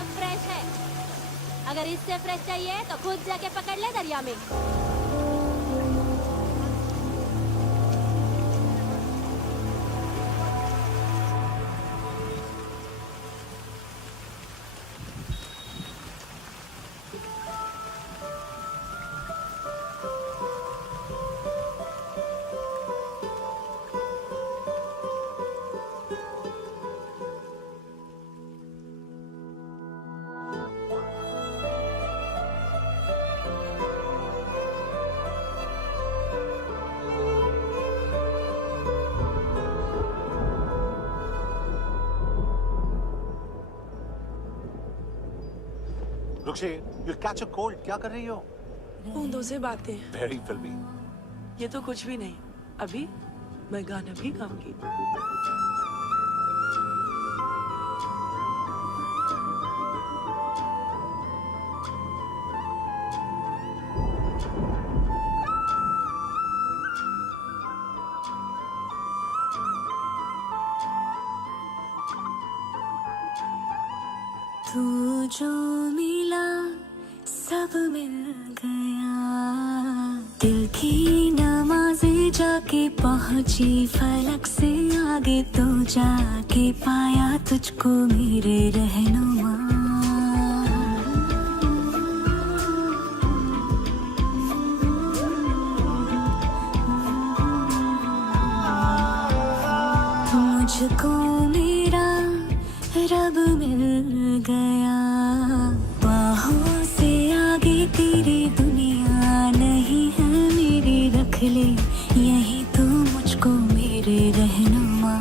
एकदम फ्रेश है। अगर इससे फ्रेश चाहिए तो खुद जाके पकड़ ले दरिया में। रुक्षी, you'll catch a cold. क्या कर रही हो? बूंदों से बातें। Very filmy. ये तो कुछ भी नहीं। अभी मैं गाना भी गाऊंगी। तू जो मिला सब मिल गया, दिल की नमाज़ें जाके पहुंची फलक से आगे, तो जाके पाया तुझको मेरे रहनुमा। मुझको मेरा रब मिल गया, बाहों से आगे तेरी दुनिया नहीं है मेरी, रख ले यही तू मुझको मेरे रहनुमा।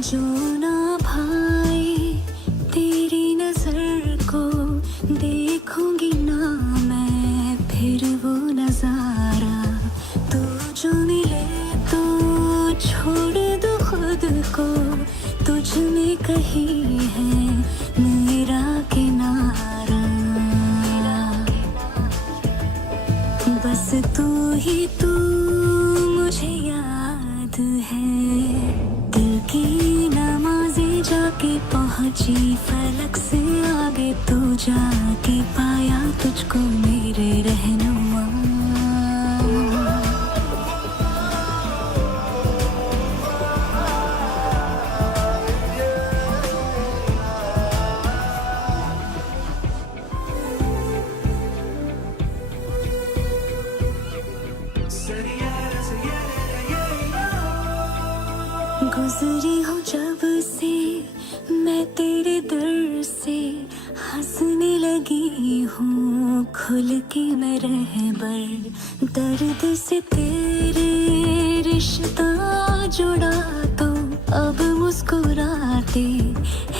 जो ना भाई तेरी नजर को देखूंगी ना मैं फिर वो नजारा, तू जो मिले तो छोड़ दो खुद को, तुझ में कहीं है मेरा किनारा। बस तू ही तू मुझे याद है, दिल की नमाज़ें जाके पहुंची फलक से आगे, तो जाके पाया तुझको मेरे रहनुमा। गुजरी हूँ जब से मैं तेरे दर से, हंसने लगी हूँ खुल के मैं रहबर, दर्द से तेरे रिश्ता जुड़ा तो अब मुस्कुराते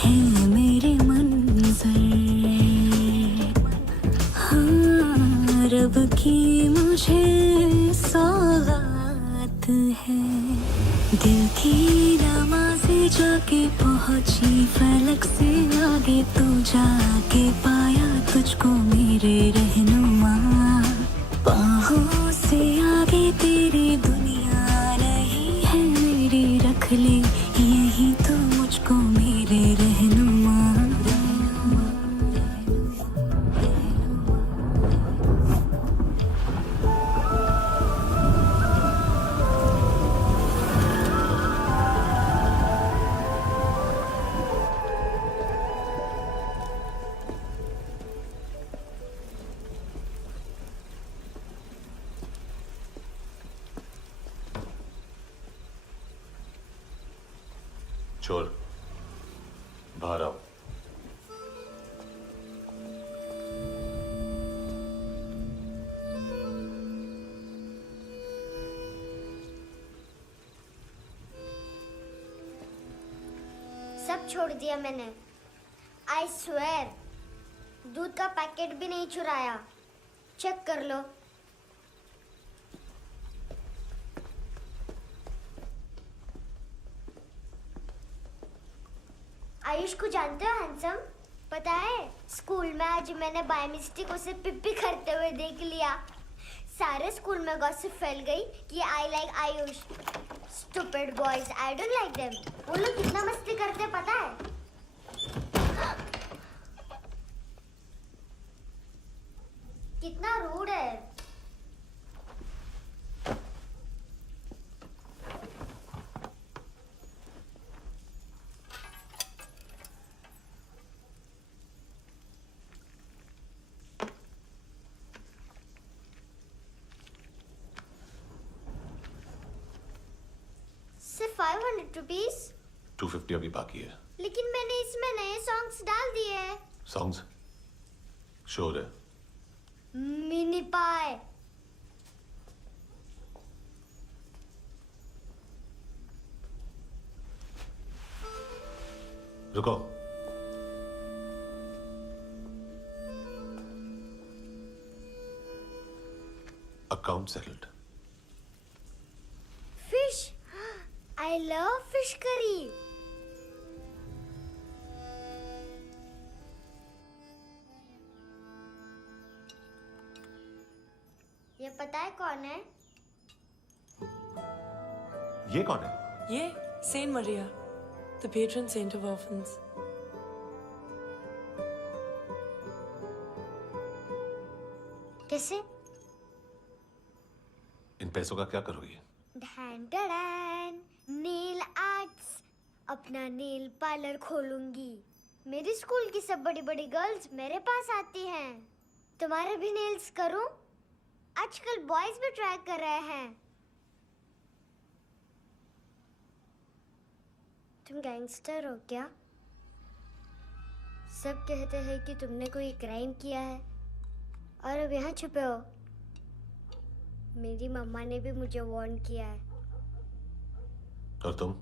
हैं मेरे मंजर। हाँ, रब की मुझे सौगात है, दिल की नमाज़ें जाके पहुंची फलक से आगे, तो जाके पाया तुझको मेरे रहनुमा। बाहों से आगे तेरी दुनिया नहीं है मेरी, रख ले यही तो मुझको मेरे रहनुमा। चोर, बाहर आओ। सब छोड़ दिया मैंने। आई स्वेयर, दूध का पैकेट भी नहीं चुराया। चेक कर लो। आयुष को जानते हो हैंडसम? पता है स्कूल में आज मैंने बाय मिस्टेक उसे पिप्पी करते हुए देख लिया। सारे स्कूल में गॉसिप फैल गई कि I like Ayush. Stupid boys, I don't like them. वो लोग कितना मस्ती करते पता है? कितना रूड है। सिर्फ 500 रुपीस। 250 अभी बाकी है। लेकिन मैंने इसमें नए सॉन्ग्स डाल दिए हैं। सॉन्ग्स शोर है। मिनी पाए। रुको। Account settled. Fish. I love fish curry. ये पता है कौन है? ये कौन है? ये saint Maria, the patron saint of orphans. कैसे? इन पैसों का क्या करोगी? ढैन ढैन, नेल आर्ट्स। अपना नेल पार्लर खोलूंगी। मेरी स्कूल की सब बड़ी बड़ी गर्ल्स मेरे पास आती हैं। तुम्हारे भी नेल्स करूं? आजकल बॉयज भी ट्राई कर रहे हैं। तुम गैंगस्टर हो क्या? सब कहते हैं कि तुमने कोई क्राइम किया है और अब यहाँ छुपे हो। मेरी मम्मा ने भी मुझे वार्न किया है। और तुम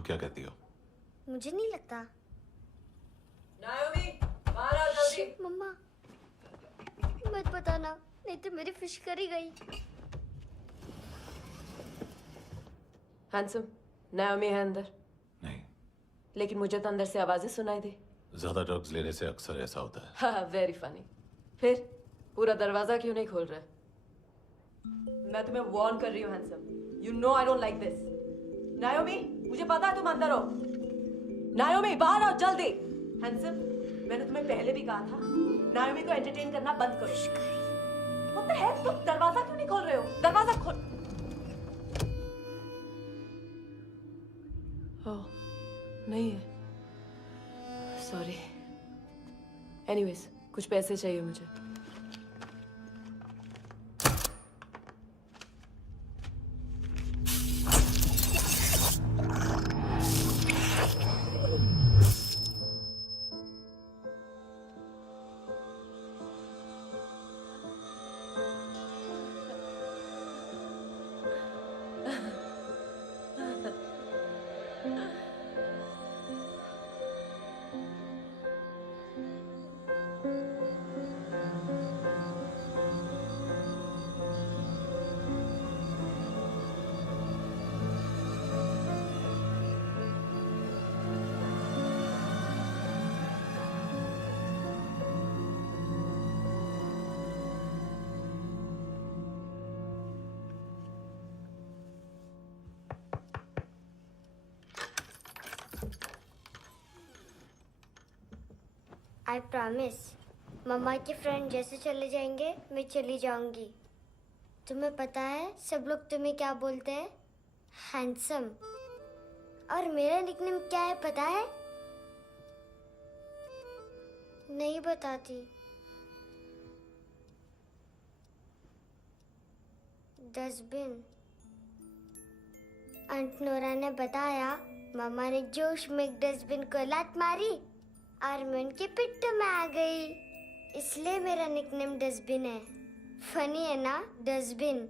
क्या कहती हो? मुझे नहीं लगता। नायोमी, बाहर आओ जल्दी। शिट, मम्मा मत बताना, नहीं तो मेरी फिश करी गई। हैंडसम, नायोमी है अंदर। नहीं। लेकिन मुझे तो अंदर से आवाजें सुनाई दी। ज्यादा ड्रग्स लेने से अक्सर ऐसा होता है। हाँ, वेरी फनी। फिर पूरा दरवाजा क्यों नहीं खोल रहे? मैं तुम्हें वार्न कर रही हूँ handsome. You know I don't like this. नायोमी, मुझे पता है तुम अंदर हो। नायोमी, बाहर आओ जल्दी। हैंडसम, मैंने तुम्हें पहले भी कहा था नायोमी को एंटरटेन करना बंद करो। What the heck? तुम दरवाजा क्यों नहीं खोल रहे हो? दरवाजा खोल। ओह, नहीं है। सॉरी। एनीवेज, कुछ पैसे चाहिए मुझे। I promise. मम्मा के फ्रेंड जैसे चले जाएंगे मैं चली जाऊंगी। तुम्हें पता है सब लोग तुम्हें क्या बोलते हैं? हैंडसम। और मेरा निकनेम क्या है पता है? नहीं बताती। डस्टबिन। आंट नोरा ने बताया मामा ने जोश में एक डस्टबिन को लात मारी और मैं उनके पिट्ठू में आ गई, इसलिए मेरा निकनेम डस्टबिन है। फनी है ना डस्टबिन?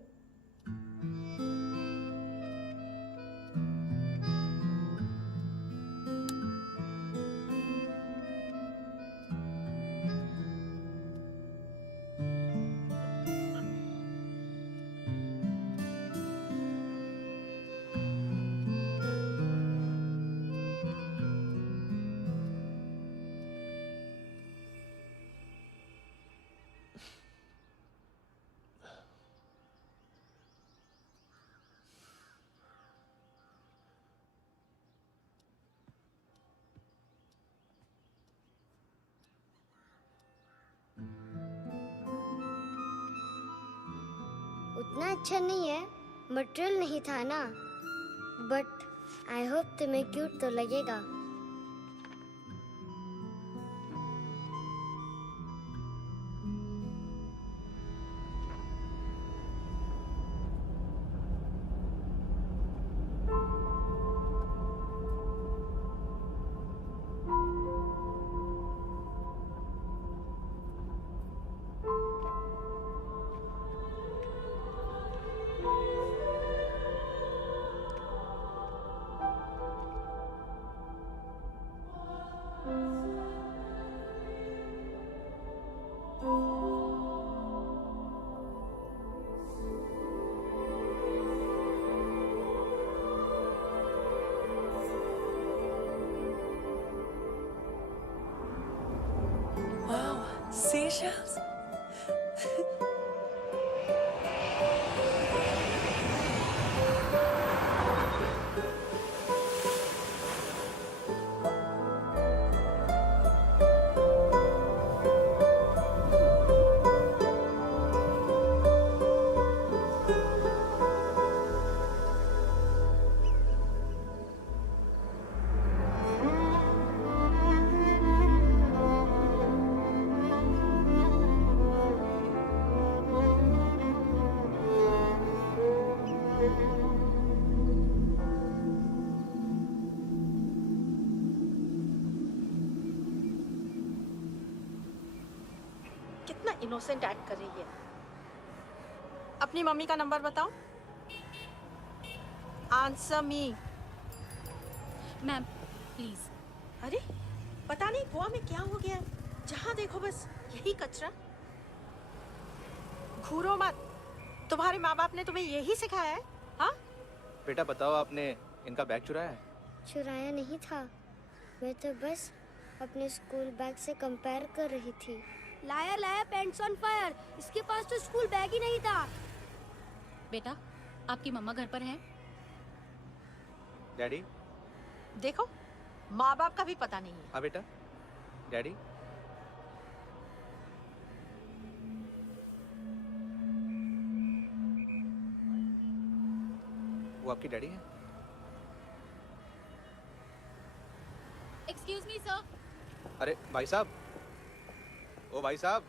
उतना अच्छा नहीं है, मटेरियल नहीं था ना, बट आई होप तुम्हें क्यूट तो लगेगा। Wow, seashells? कितना इनोसेंट एक्ट कर रही है। अपनी मम्मी का नंबर बताओ। Answer me. Ma'am please. अरे पता नहीं गोवा में क्या हो गया है, जहाँ देखो बस यही कचरा। घूरो मत, तुम्हारे माँ बाप ने तुम्हें यही सिखाया है? हाँ बेटा बताओ, आपने इनका बैग चुराया है? चुराया नहीं था, मैं तो बस अपने स्कूल बैग से कंपेयर कर रही थी। Liar liar pants on fire, इसके पास तो स्कूल बैग ही नहीं था। बेटा आपकी मम्मा घर पर हैं? डैडी? देखो, माँ बाप का भी पता नहीं है। हाँ बेटा। डैडी? वो आपकी डैडी है? Excuse me sir. अरे भाई साहब, ओ भाई साहब।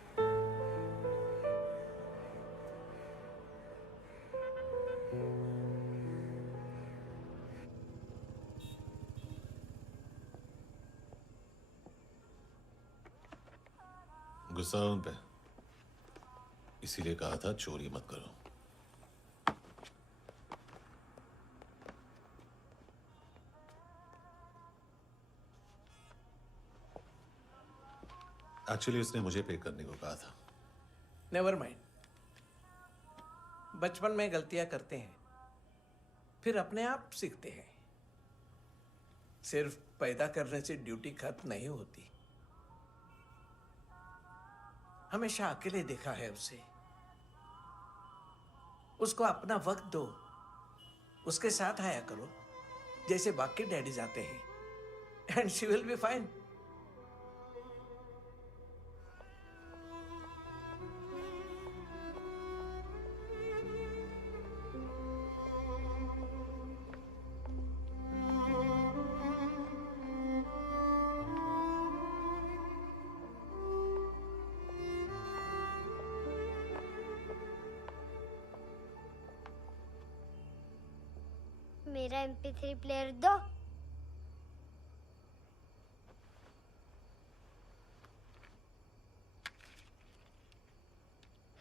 गुस्सा है उन पे, इसीलिए कहा था चोरी मत करो। एक्चुअली उसने मुझे पे करने को कहा था। नेवर माइंड, बचपन में गलतियां करते हैं, फिर अपने आप सीखते हैं। सिर्फ पैदा करने से ड्यूटी खत्म नहीं होती। हमेशा अकेले देखा है उसे। उसको अपना वक्त दो, उसके साथ आया करो जैसे बाकी डैडीज आते हैं, and she will be fine. मेरा MP3 प्लेयर दो।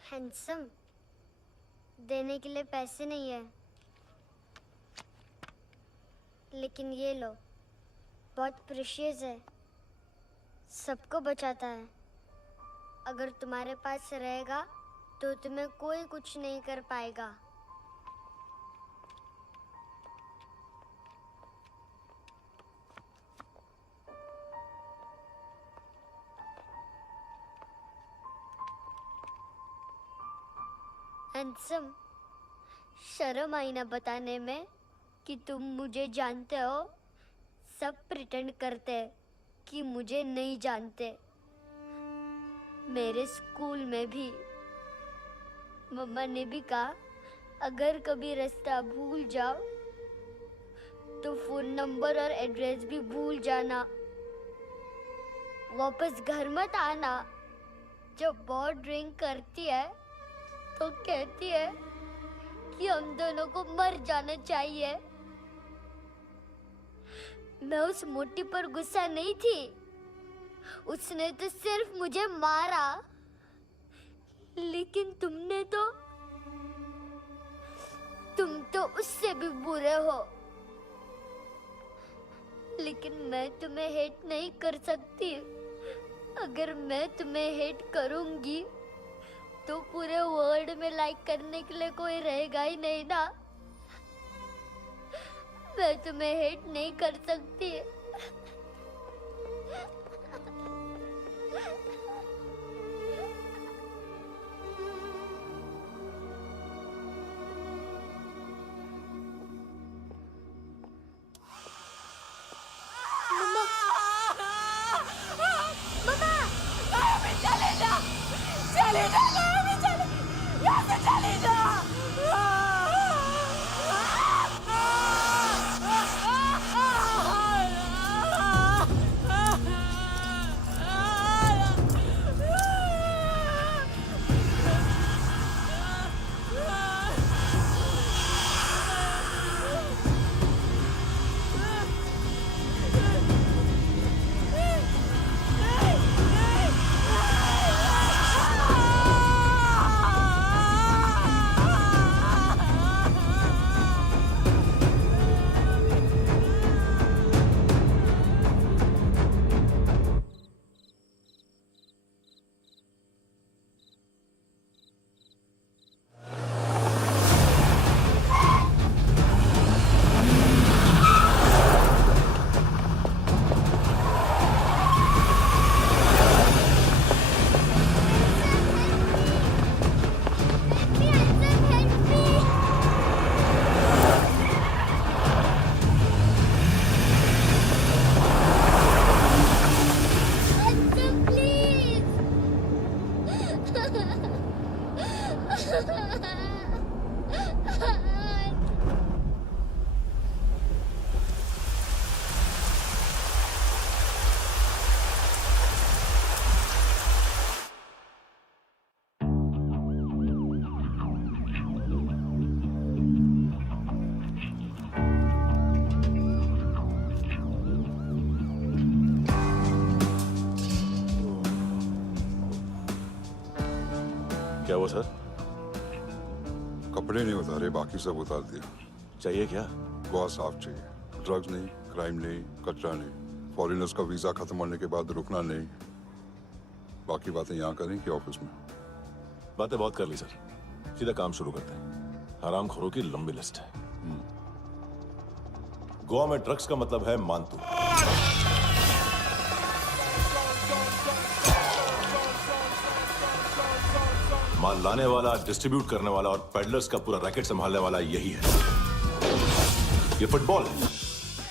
हैंडसम, देने के लिए पैसे नहीं है, लेकिन ये लो, बहुत प्रेशियस है, सबको बचाता है। अगर तुम्हारे पास रहेगा तो तुम्हें कोई कुछ नहीं कर पाएगा। हैंडसम, शर्म आई ना बताने में कि तुम मुझे जानते हो। सब प्रिटेंड करते कि मुझे नहीं जानते। मेरे स्कूल में भी मम्मा ने भी कहा अगर कभी रास्ता भूल जाओ तो फोन नंबर और एड्रेस भी भूल जाना। वापस घर मत आना। जब बहुत ड्रिंक करती है तो कहती है कि हम दोनों को मर जाना चाहिए। मैं उस मोटी पर गुस्सा नहीं थी, उसने तो सिर्फ मुझे मारा। लेकिन तुम तो उससे भी बुरे हो। लेकिन मैं तुम्हें हेट नहीं कर सकती। अगर मैं तुम्हें हेट करूंगी तो पूरे वर्ल्ड में लाइक करने के लिए कोई रहेगा ही नहीं ना। मैं तुम्हें हेट नहीं कर सकती। क्या हुआ सर? कपड़े नहीं उतारे, बाकी सब उतार दिया। चाहिए क्या? बहुत साफ चाहिए। ड्रग्स नहीं, क्राइम नहीं, कचरा नहीं। फॉरेनर्स का वीजा खत्म होने के बाद रुकना नहीं। बाकी बातें यहाँ करें कि ऑफिस में? बातें बहुत कर ली सर, सीधा काम शुरू करते हैं। हरामखोरों की लंबी लिस्ट है। गोवा में ड्रग्स का मतलब है मानतू। माल लाने वाला, डिस्ट्रीब्यूट करने वाला और पेडलर्स का पूरा रैकेट संभालने वाला यही है। ये फुटबॉल है,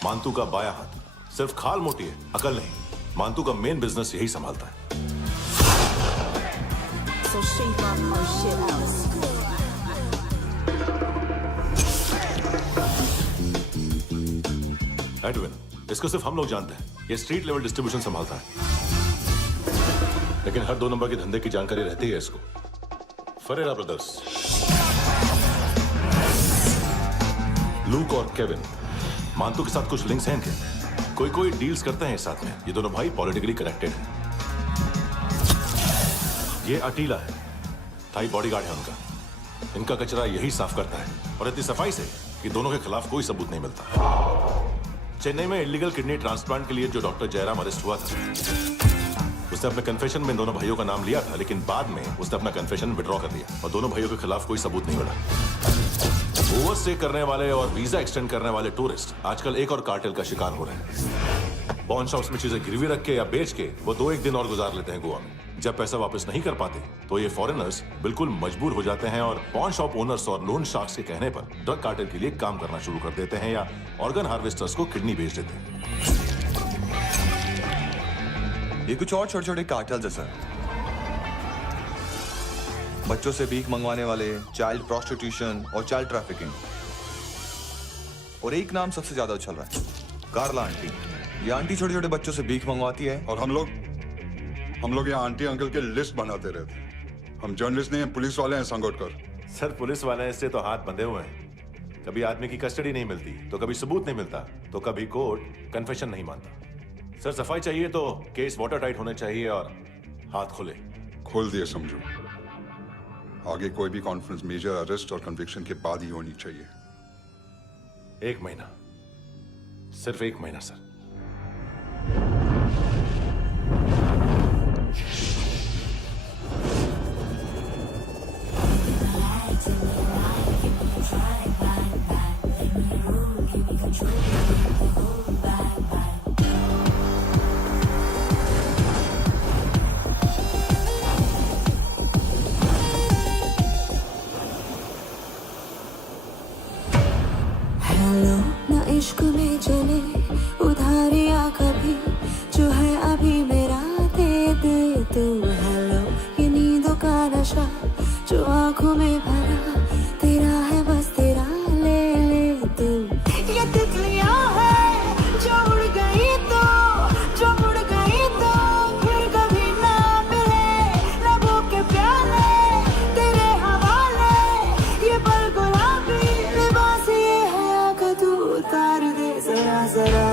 मानतू का बायां हाथ। सिर्फ खाल मोटी है, अकल नहीं। मानतू का मेन बिजनेस यही संभालता है। एडविन, इसको सिर्फ हम लोग जानते हैं। ये स्ट्रीट लेवल डिस्ट्रीब्यूशन संभालता है, लेकिन हर 2 नंबर के धंधे की जानकारी रहती है इसको। फरेरा ब्रदर्स, लूक और केविन, मानतू के साथ कुछ लिंक्स हैं इनके। कोई डील्स करते हैं साथ में। ये दोनों भाई पॉलिटिकली कनेक्टेड हैं। ये अटीला है, थाई बॉडीगार्ड है उनका। इनका कचरा यही साफ करता है, और इतनी सफाई से कि दोनों के खिलाफ कोई सबूत नहीं मिलता। चेन्नई में इलीगल किडनी ट्रांसप्लांट के लिए जो डॉक्टर जयराम अरेस्ट हुआ था, उसने अपने कन्फेशन में दोनों भाइयों का नाम लिया था, लेकिन बाद में उसने अपना कन्फेशन विड्रॉ कर लिया और दोनों भाइयों के खिलाफ कोई सबूत नहीं मिला। ओवरस्टे करने वाले और वीजा एक्सटेंड करने वाले टूरिस्ट आजकल एक और कार्टेल का शिकार हो रहे हैं। पॉन शॉप्स में चीजें गिरवी रख के या बेच के वो 2-1 दिन और गुजार लेते हैं गोवा में। जब पैसा वापस नहीं कर पाते तो ये फॉरेनर्स बिल्कुल मजबूर हो जाते हैं और पॉन शॉप ओनर्स और लोन शार्क्स के कहने पर ड्रग कार्टेल के लिए काम करना शुरू कर देते हैं या ऑर्गन हार्वेस्टर्स को किडनी बेच देते हैं। ये कुछ और छोटे-छोटे कार्टेल्स है सर। बच्चों से भीख मंगवाने वाले, चाइल्ड प्रोस्टिट्यूशन और चाइल्ड ट्रैफिकिंग। और एक नाम सबसे ज्यादा उछल रहा है, कार्ला आंटी। ये आंटी छोटे छोटे बच्चों से भीख मंगवाती है। और हम लोग यहाँ आंटी अंकल के लिस्ट बनाते रहते। हम जर्नलिस्ट नहीं हैं, पुलिस वाले हैं संगोटकर। सर पुलिस वाले इससे तो हाथ बंधे हुए हैं। कभी आदमी की कस्टडी नहीं मिलती तो कभी सबूत नहीं मिलता तो कभी कोर्ट कन्फेशन नहीं मानता। सर सफाई चाहिए तो केस वाटर टाइट होने चाहिए और हाथ खुले। खोल दिए समझो। आगे कोई भी कॉन्फ्रेंस मेजर अरेस्ट और कन्विक्शन के बाद ही होनी चाहिए। 1 महीना, सिर्फ 1 महीना सर। हेलो ना इश्क में चले उधारिया कभी, जो है अभी मेरा दे दे तू। हेलो ये नींदों का नशा जो आंखों में भरा, तेरा है बस तेरा ले ले तू। ये तितलियां है जो उड़ गई तो, जो उड़ गई तो फिर कभी ना मिले। लबों के प्याले तेरे हवाले, ये पल गुलाबी लिबास ये है आका तू उतार दे जरा जरा।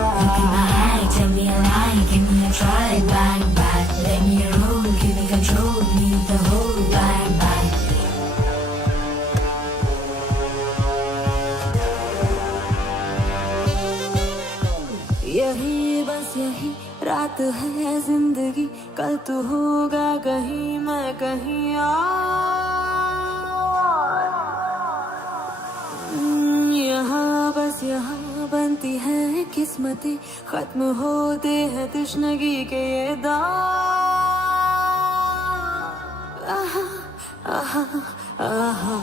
Tell me a lie, give me a try, bang bang, let me roll, give me control, need the whole bang bang. यही बस यही रात है जिंदगी, कल तू होगा कहीं मैं कहीं और। यहाँ बस यहाँ बनती है किस्मतें, खत्म होते हैं तश्नगी के ये दाग। आहा आहा आहा।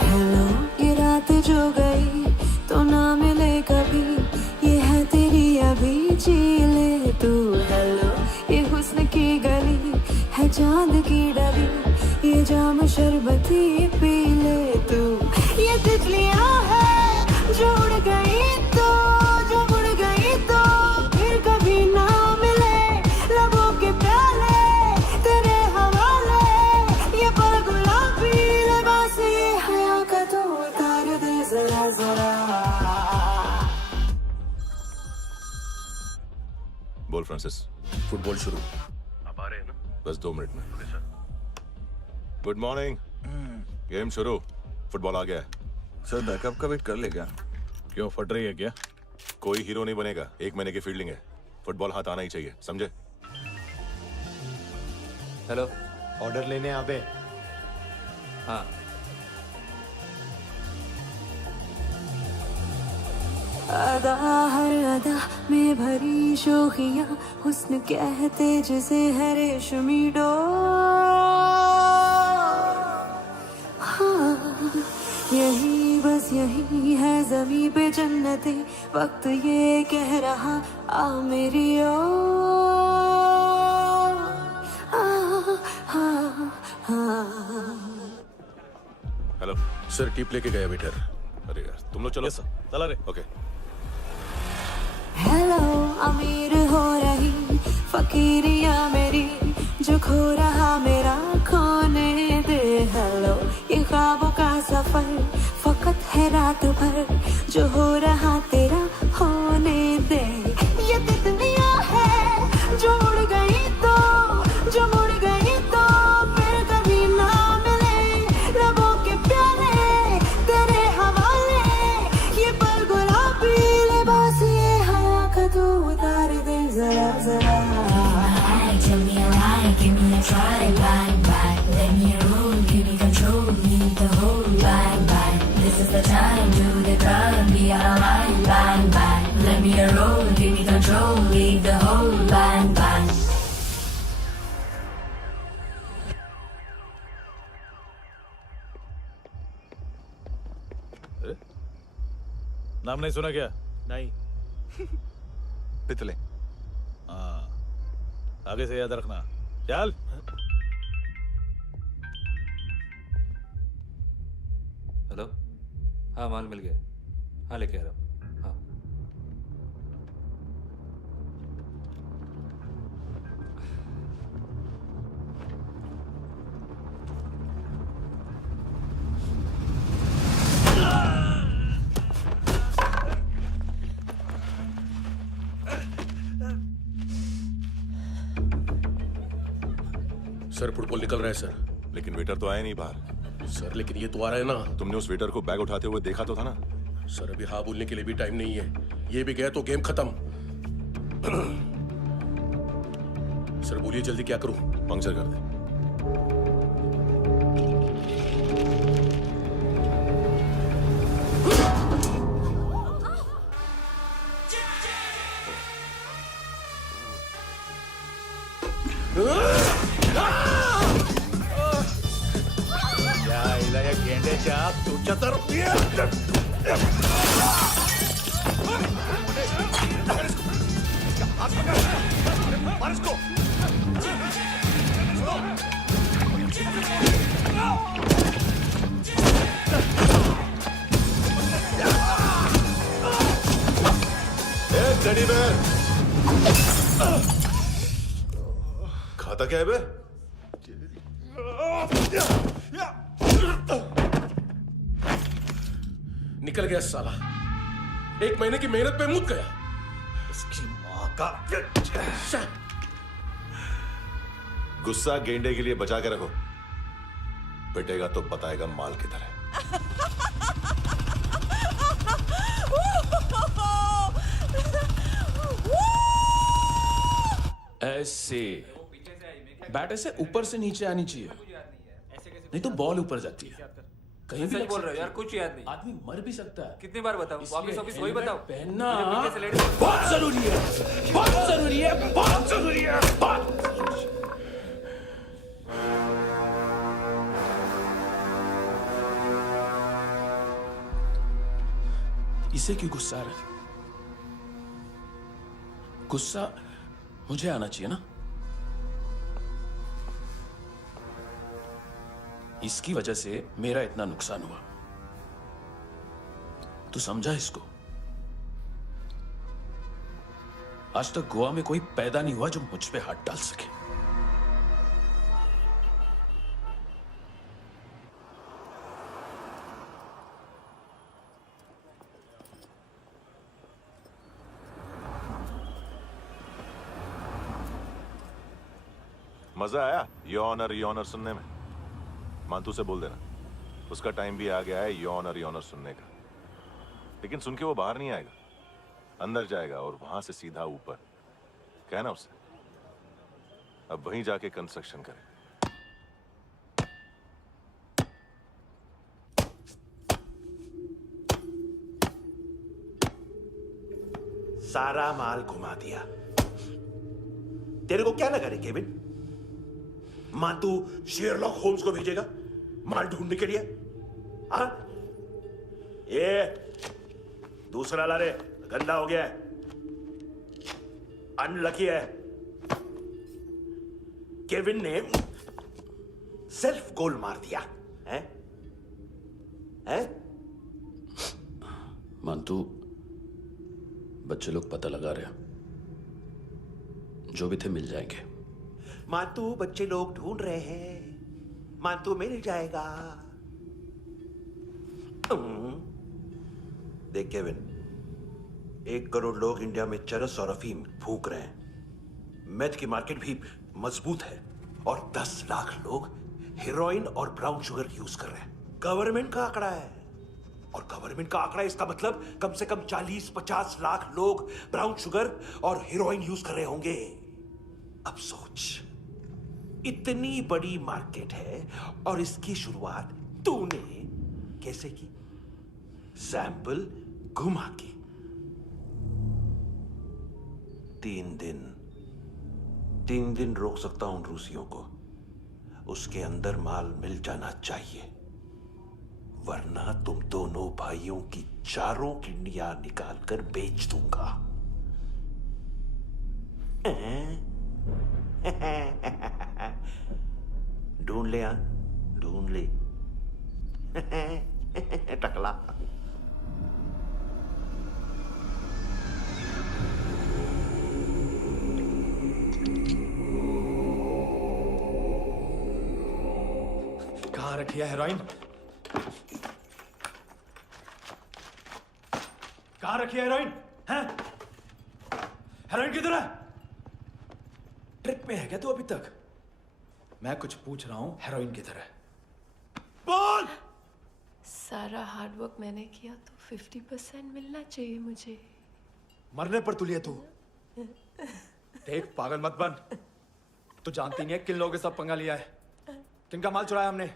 हेलो ये रात जो गई तो ना मिले कभी, ये है तेरी अभी जी ले तू। हेलो ये हुस्न की गली है चांद की डली, ये जाम शरबती पी ले तू। ये तितलियां है जो उड़ गई तो, जो उड़ गई तो फिर कभी ना मिले। लबों के प्याले तेरे हवाले, ये पल गुलाबी लिबास ये हया का तो उतार दे जरा जरा। बोल फ्रांसिस। फुटबॉल शुरू। आप आ रहे हैं ना? बस 2 मिनट में। Good morning. गेम शुरू। फुटबॉल आ गया है। सर बैकअप का वेट कर ले क्या? क्यों फट रही है क्या? कोई हीरो नहीं बनेगा, 1 महीने की फील्डिंग है। फुटबॉल हाथ आना ही चाहिए, समझे? हेलो, ऑर्डर लेने आ बे। हाँ। अदा हर अदा में भरी शोखियां, हुस्न कहते जिसे है रेशमी डोर। हाँ यही बस यही है ज़मीं पे जन्नतें, वक्त ये कह रहा आ मेरी ओर। हेलो सर, टिप लेके गया वेटर। अरे यार तुम लोग चलो। सर चला रे। ओके। हेलो अमीर हो रही फकीरिया मेरी, जो खो रहा मेरा खोने दे। हेलो ये ख्वाबों का सफर फकत है रात भर, जो हो रहा तेरा होने दे। ये तितलियां है जो उड़ गई तो, जो मुड़ गई तो फिर कभी ना मिले। लबों के प्याले तेरे हवाले, ये पल गुलाबी लिबास ये हवा का तू उतार दे जरा जरा। Tell me a lie, give me a try, bang bang, let me roll, give me control, need the whole bang bang. This is the time, do the crime, be alive, bang bang, let me roll, give me control, leave the whole bang bang. नाम नहीं सुना क्या? नहीं। पितले। हाँ, आगे से याद रखना। चल। हेलो, हाँ माल मिल गया, हाँ लेके आ रहा हूँ, हाँ। सर फुटबॉल निकल रहा है सर। लेकिन वेटर तो आया नहीं बाहर। सर लेकिन ये तो आ रहा है ना। तुमने उस वेटर को बैग उठाते हुए देखा तो था ना। सर अभी हाँ बोलने के लिए भी टाइम नहीं है, ये भी गया तो गेम खत्म। सर बोलिए जल्दी क्या करूं? पंक्चर कर दे। तू चतर टेडी बेयर खाता क्या है बे? निकल गया साला, 1 महीने की मेहनत पे मुक गया। इसकी माँ का गुस्सा गेंडे के लिए बचा के रखो, पिटेगा तो बताएगा माल किधर है। ऐसे बैट ऐसे ऊपर से नीचे आनी चाहिए, नहीं तो बॉल ऊपर जाती है। कहीं भी बोल रहे हो यार, कुछ याद नहीं। आदमी मर भी सकता है। कितनी बार बताऊं? वापस ऑफिस वही बताओ। पहनना मुझे पीछे से लेडीज बहुत जरूरी है, बहुत जरूरी है, बहुत जरूरी है, बहुत जरूरी है। इसे क्यों गुस्सा आ रहा है? गुस्सा मुझे आना चाहिए ना। इसकी वजह से मेरा इतना नुकसान हुआ, तू समझा इसको? आज तक गोवा में कोई पैदा नहीं हुआ जो मुझ पे हाथ डाल सके। मजा आया योनर सुनने में? मानतू से बोल देना, उसका टाइम भी आ गया है योनर सुनने का। लेकिन सुन के वो बाहर नहीं आएगा, अंदर जाएगा और वहां से सीधा ऊपर। कहना उससे अब वहीं जाके कंस्ट्रक्शन करे। सारा माल घुमा दिया। तेरे को क्या लगा रे केविन? मातू शेरलॉक होम्स को भेजेगा माल ढूंढने के लिए? हाँ? ये दूसरा ला रे, गंदा हो गया है, अनलकी है। केविन ने सेल्फ गोल मार दिया है? हैं? मानतू, बच्चे लोग पता लगा रहे हैं, जो भी थे मिल जाएंगे। मातू बच्चे लोग ढूंढ रहे हैं, मातू मिल जाएगा। देख केविन, 1 करोड़ लोग इंडिया में चरस और अफीम फूंक रहे हैं। मेथ की मार्केट भी मजबूत है और 10 लाख लोग हेरोइन और ब्राउन शुगर यूज कर रहे हैं। गवर्नमेंट का आंकड़ा है, और गवर्नमेंट का आंकड़ा इसका मतलब कम से कम 40-50 लाख लोग ब्राउन शुगर और हेरोइन यूज कर रहे होंगे। अब सोच, इतनी बड़ी मार्केट है और इसकी शुरुआत तूने कैसे की? सैंपल घुमा के। 3 दिन रोक सकता हूं रूसियों को, उसके अंदर माल मिल जाना चाहिए, वरना तुम दोनों भाइयों की 4 किडनियां निकाल कर बेच दूंगा। ढूंढ ले, ढूंढ ले। टकला। कहाँ रखी है हेरोइन? कहाँ रखी है हेरोइन? हैं? हेरोइन किधर है? ट्रिप में है क्या तू अभी तक? मैं कुछ पूछ रहा हूँ, हेरोइन किधर है? बोल! सारा हार्ड वर्क मैंने किया तो 50% मिलना चाहिए मुझे। मरने पर तुलिए तू। देख पागल मत बन। तू जानती नहीं है किन लोगों के साथ पंगा लिया है, किनका माल चुराया हमने।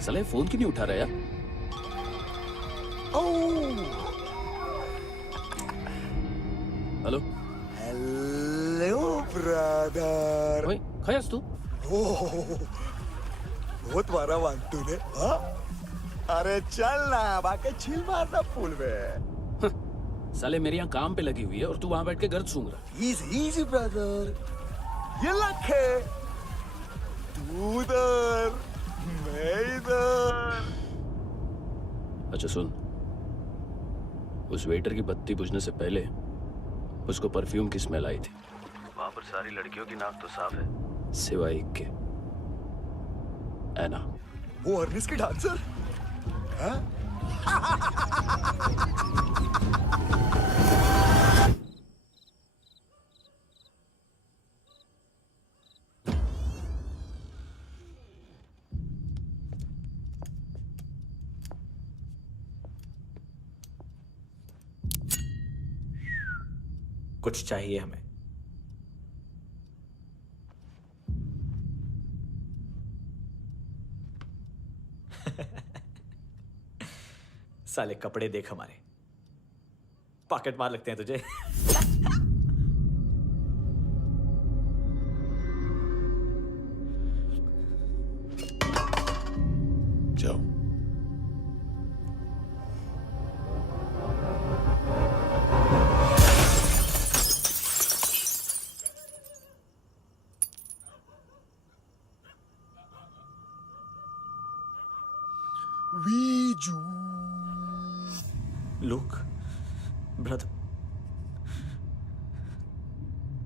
साले फोन क्यों नहीं उठा रहा यार? Hello hello brother. ओए खयास तू? बहुत मारा मानतू ने। हाँ? अरे चल ना, बाकी छिल मारना पुल में। साले मेरी यहाँ काम पे लगी हुई है और तू वहां बैठ के गर्द सूंघ रहा। इजी ब्रदर, ये लक है। तू उधर, मैं इधर। अच्छा सुन, उस वेटर की बत्ती बुझने से पहले उसको परफ्यूम की स्मेल आई थी। वहां पर सारी लड़कियों की नाक तो साफ है, सिवाय एक के, एना। वो अर्निस की डांसर? हाँ? कुछ चाहिए हमें। साले कपड़े देख हमारे, पॉकेट मार लगते हैं तुझे। जाओ। लुक ब्रदर,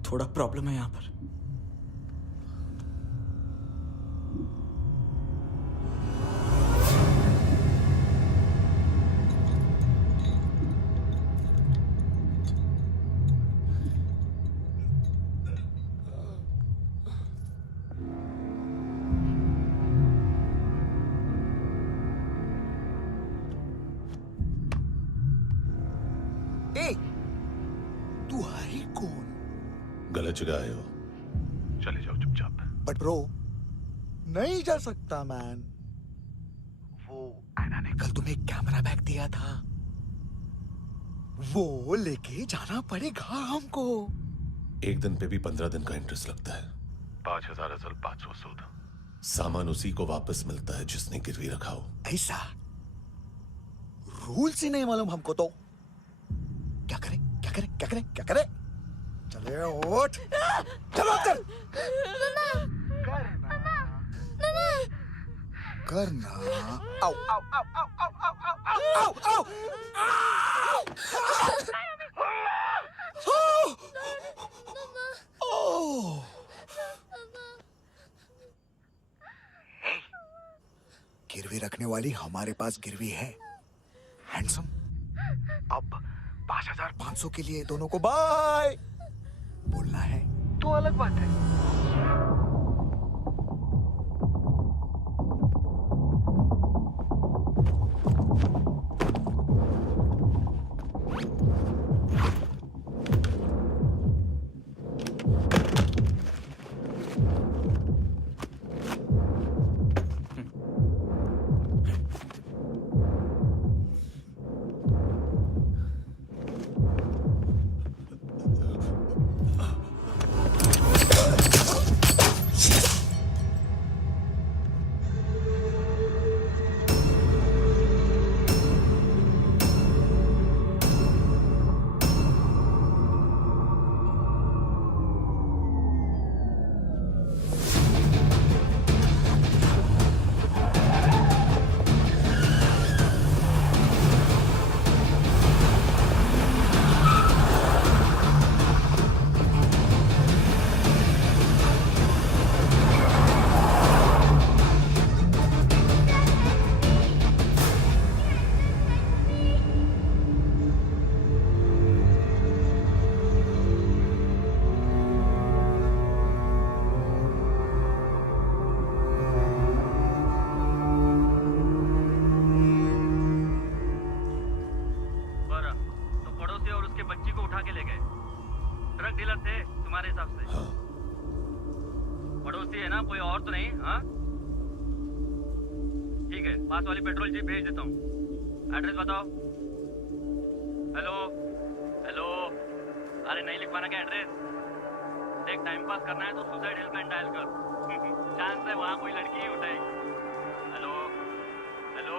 थोड़ा प्रॉब्लम है यहाँ पर। तू है कौन? गलत जगह आए हो, चले जाओ चुपचाप। बट ब्रो, नहीं जा सकता मैन। वो एना ने कल तुम्हें कैमरा बैग दिया था, वो लेके जाना पड़ेगा हमको। एक दिन पे भी 15 दिन का इंटरेस्ट लगता है। 5,000 असल 500 सूद। सामान उसी को वापस मिलता है जिसने गिरवी रखा हो। ऐसा रूल्स ही नहीं मालूम हमको तो। क्या करें क्या करें क्या करें क्या करें? चले उठ, चलो चल। करना। आओ आओ आओ आओ आओ आओ आओ आओ आओ। गिरवी रखने वाली हमारे पास गिरवी है। हैंडसम, अब 5,500 के लिए दोनों को बाय बोलना है तो अलग बात है। डीलर थे तुम्हारे हिसाब से? हाँ। पड़ोसी है ना, कोई और तो नहीं? हाँ ठीक है, पास वाली पेट्रोल जीप भेज देता हूँ। एड्रेस बताओ। हेलो हेलो, अरे नहीं लिखवाना क्या एड्रेस? देख, टाइम पास करना है तो सुसाइड हेल्पलाइन डायल कर। चांस है वहाँ कोई लड़की ही उठाएगी। Hello hello.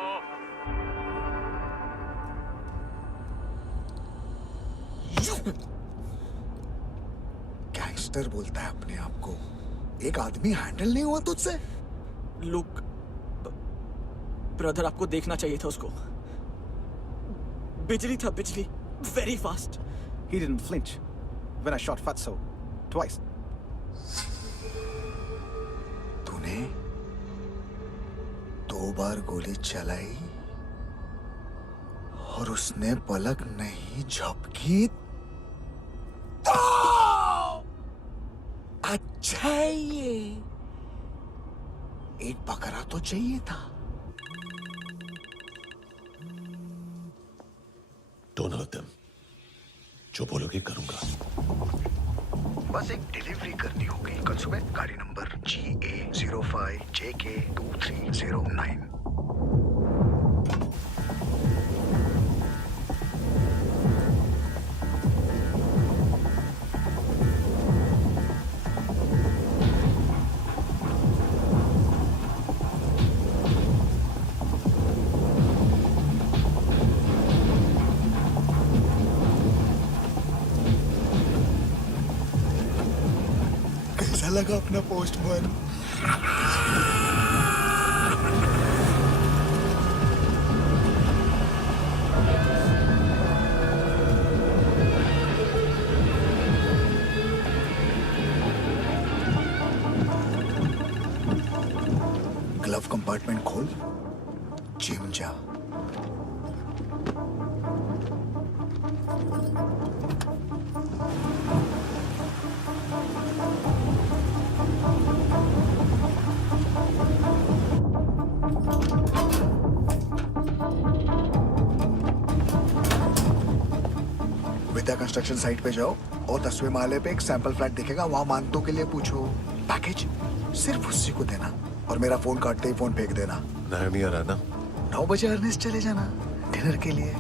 गैंगस्टर बोलता है अपने आप को। एक आदमी हैंडल नहीं हुआ तुझसे? लुक ब्रदर, आपको देखना चाहिए था उसको। बिजली था, बिजली, very fast. He didn't flinch when I shot Fatso twice. तूने 2 बार गोली चलाई और उसने पलक नहीं झपकी तो अच्छा है ये। एक बकरा तो चाहिए था। Don't hurt them. जो बोलोगे करूंगा। बस एक डिलीवरी करनी होगी कल सुबह, गाड़ी नंबर GA05JK2309। कैसा लगा अपना पोस्टमैन? ग्लव कंपार्टमेंट खोल, जिम जा। विद्या कंस्ट्रक्शन साइट पे जाओ और 10वें माले पे एक सैंपल फ्लैट दिखेगा, वहां मानतों के लिए पूछो। पैकेज सिर्फ उसी को देना और मेरा फोन काटते ही फोन फेंक देना। नायमी आ रहा ना? 9 बजे अर्नेस्ट चले जाना डिनर के लिए।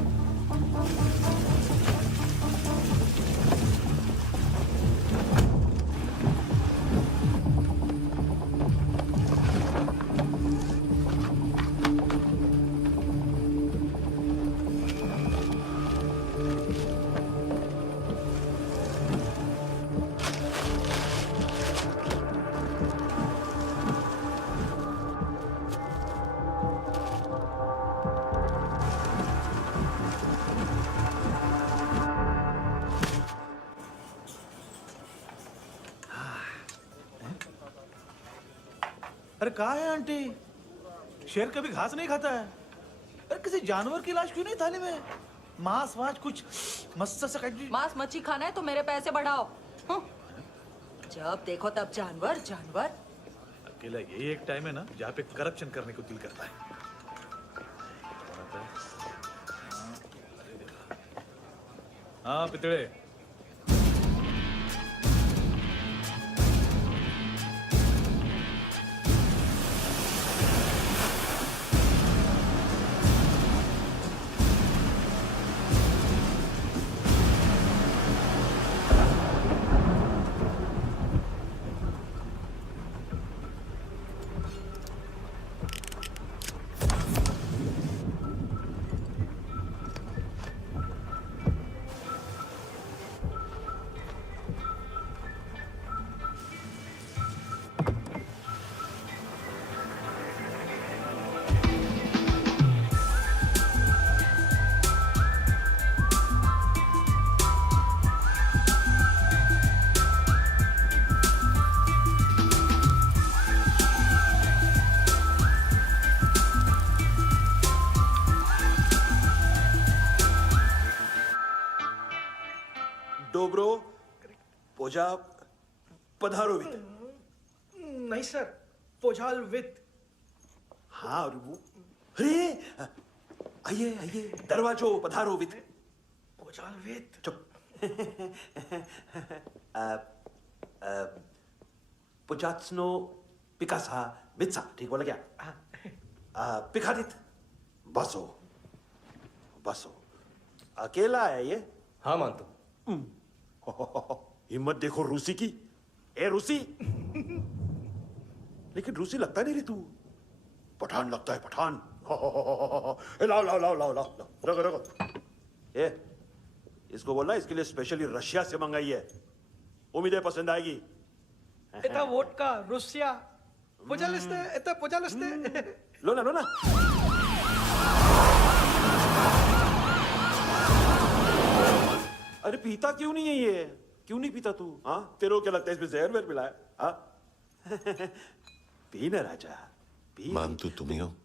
अरे कहाँ है आंटी? शेर कभी घास नहीं खाता है। अरे किसी जानवर की लाश क्यों नहीं थाली में? मांस वाच कुछ मस्त सा मांस मच्छी खाना है तो मेरे पैसे बढ़ाओ। जब देखो तब जानवर जानवर। अकेला यही एक टाइम है ना जहाँ पे करप्शन करने को दिल करता है। हाँ पितड़े, डोब्रो पोजा पधारोवित। नहीं सर, पोझाल विथ। हाँ और वो, अरे आइए आइए, दरवाजो पधारोवित। पोझाल विथ। चुप, पुचात्सनो पिकासा बित्सा, ठीक बोला क्या? पिखादित बसो बसो। अकेला है ये? हाँ मानतो। हिम्मत देखो रूसी की। ए रूसी, लेकिन रूसी लगता नहीं रे तू, पठान लगता है पठान। लाओ लाओ लाओ लाओ लाओ, रखो रखो। ए इसको बोलना इसके लिए स्पेशली रशिया से मंगाई है, उम्मीद है पसंद आएगी। इतना वोडका रुसिया पोजालिस्ते, इतना पोजालिस्ते। लो ना लो ना। अरे पीता क्यों नहीं है ये? क्यों नहीं पीता तू? हाँ तेरे को क्या लगता है इसमें जहर वेर मिला है? हाँ पी ना राजा पी। मानतू तुम ही हो?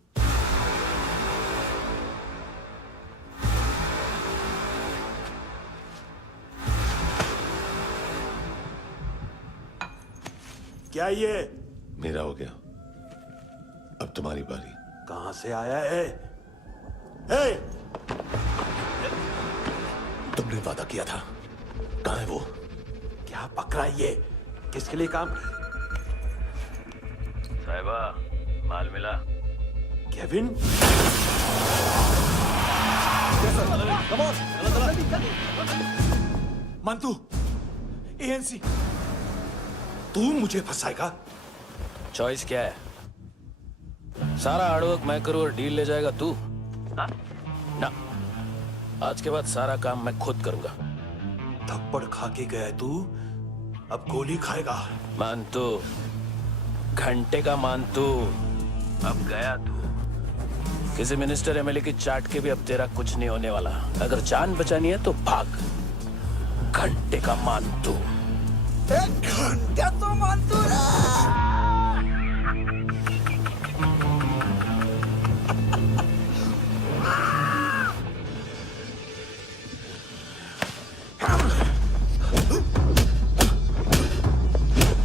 क्या ये? मेरा हो गया, अब तुम्हारी बारी। कहां से आया है? हे! तुमने वादा किया था, कहां है वो? क्या पकड़ा ये? किसके लिए काम? साहिबा, माल मिला? केविन? मंतू, एएनसी। तू मुझे फंसाएगा? चॉइस क्या है? सारा हार्डवर्क मैं करूं और डील ले जाएगा तू? ना, आज के बाद सारा काम मैं खुद करूंगा। थप्पड़ खा के गया तू, अब गोली खाएगा। मानतू, घंटे का मानतू, अब गया तू। किसी मिनिस्टर एमएलए की चाट के भी अब तेरा कुछ नहीं होने वाला। अगर जान बचानी है तो भाग। घंटे का मानतू। एक घंटा तो मानतू ना।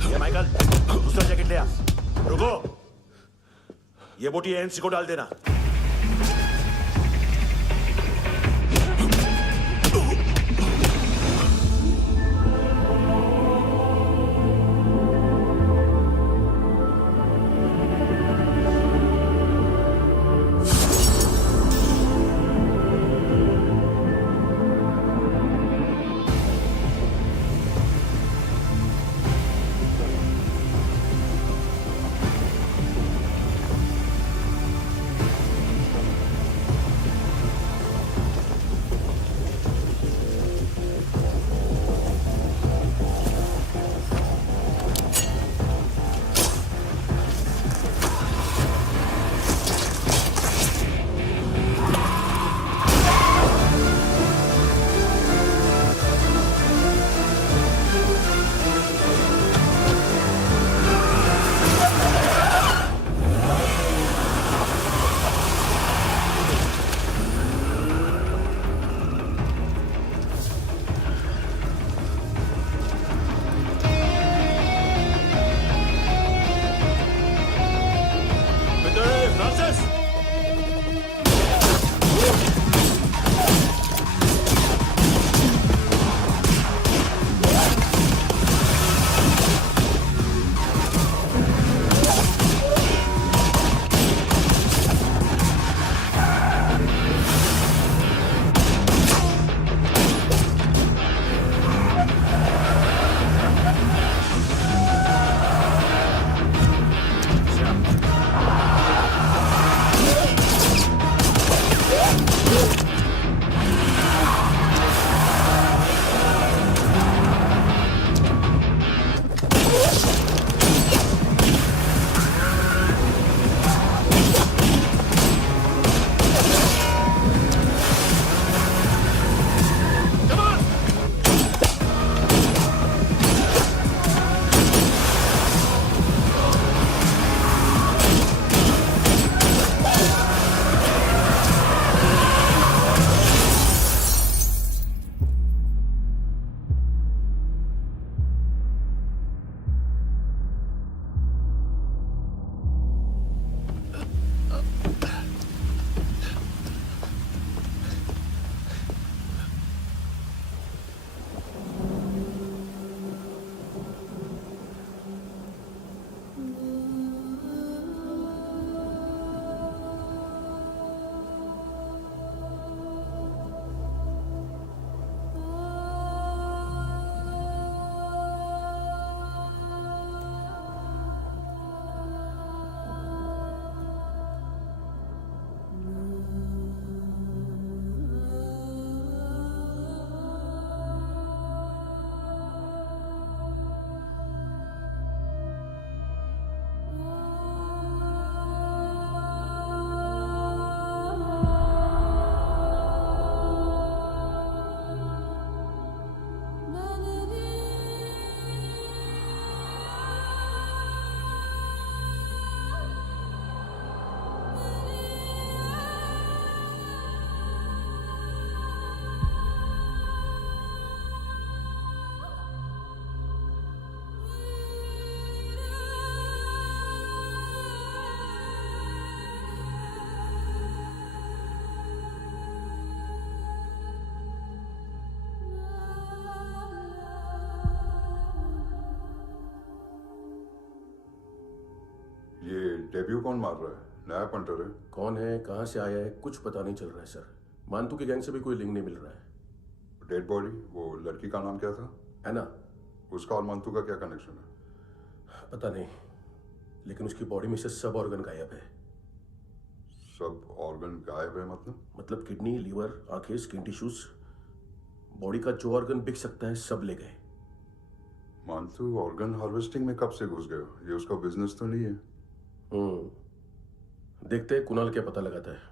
ये माइकल, दूसरा जैकेट ले आ। रुको, ये बोटी एएनसी को डाल देना। डेब्यू कौन मार रहा है? नया पंटर है। कौन है, कहाँ से आया है, कुछ पता नहीं चल रहा है सर। मानतू की गैंग से भी कोई लिंक नहीं मिल रहा है। डेड बॉडी, वो लड़की का नाम क्या था? एना। उसका और मंतू का क्या कनेक्शन है? पता नहीं, लेकिन उसकी बॉडी में से सब ऑर्गन गायब है। सब ऑर्गन गायब है मतलब किडनी, लीवर, आंखें, स्किन टिश्यूज, बॉडी का जो ऑर्गन बिक सकता है सब ले गए। मंतू ऑर्गन हार्वेस्टिंग में कब से घुस गए? ये उसका बिजनेस तो नहीं है? देखते हैं कुणाल क्या पता लगाता है।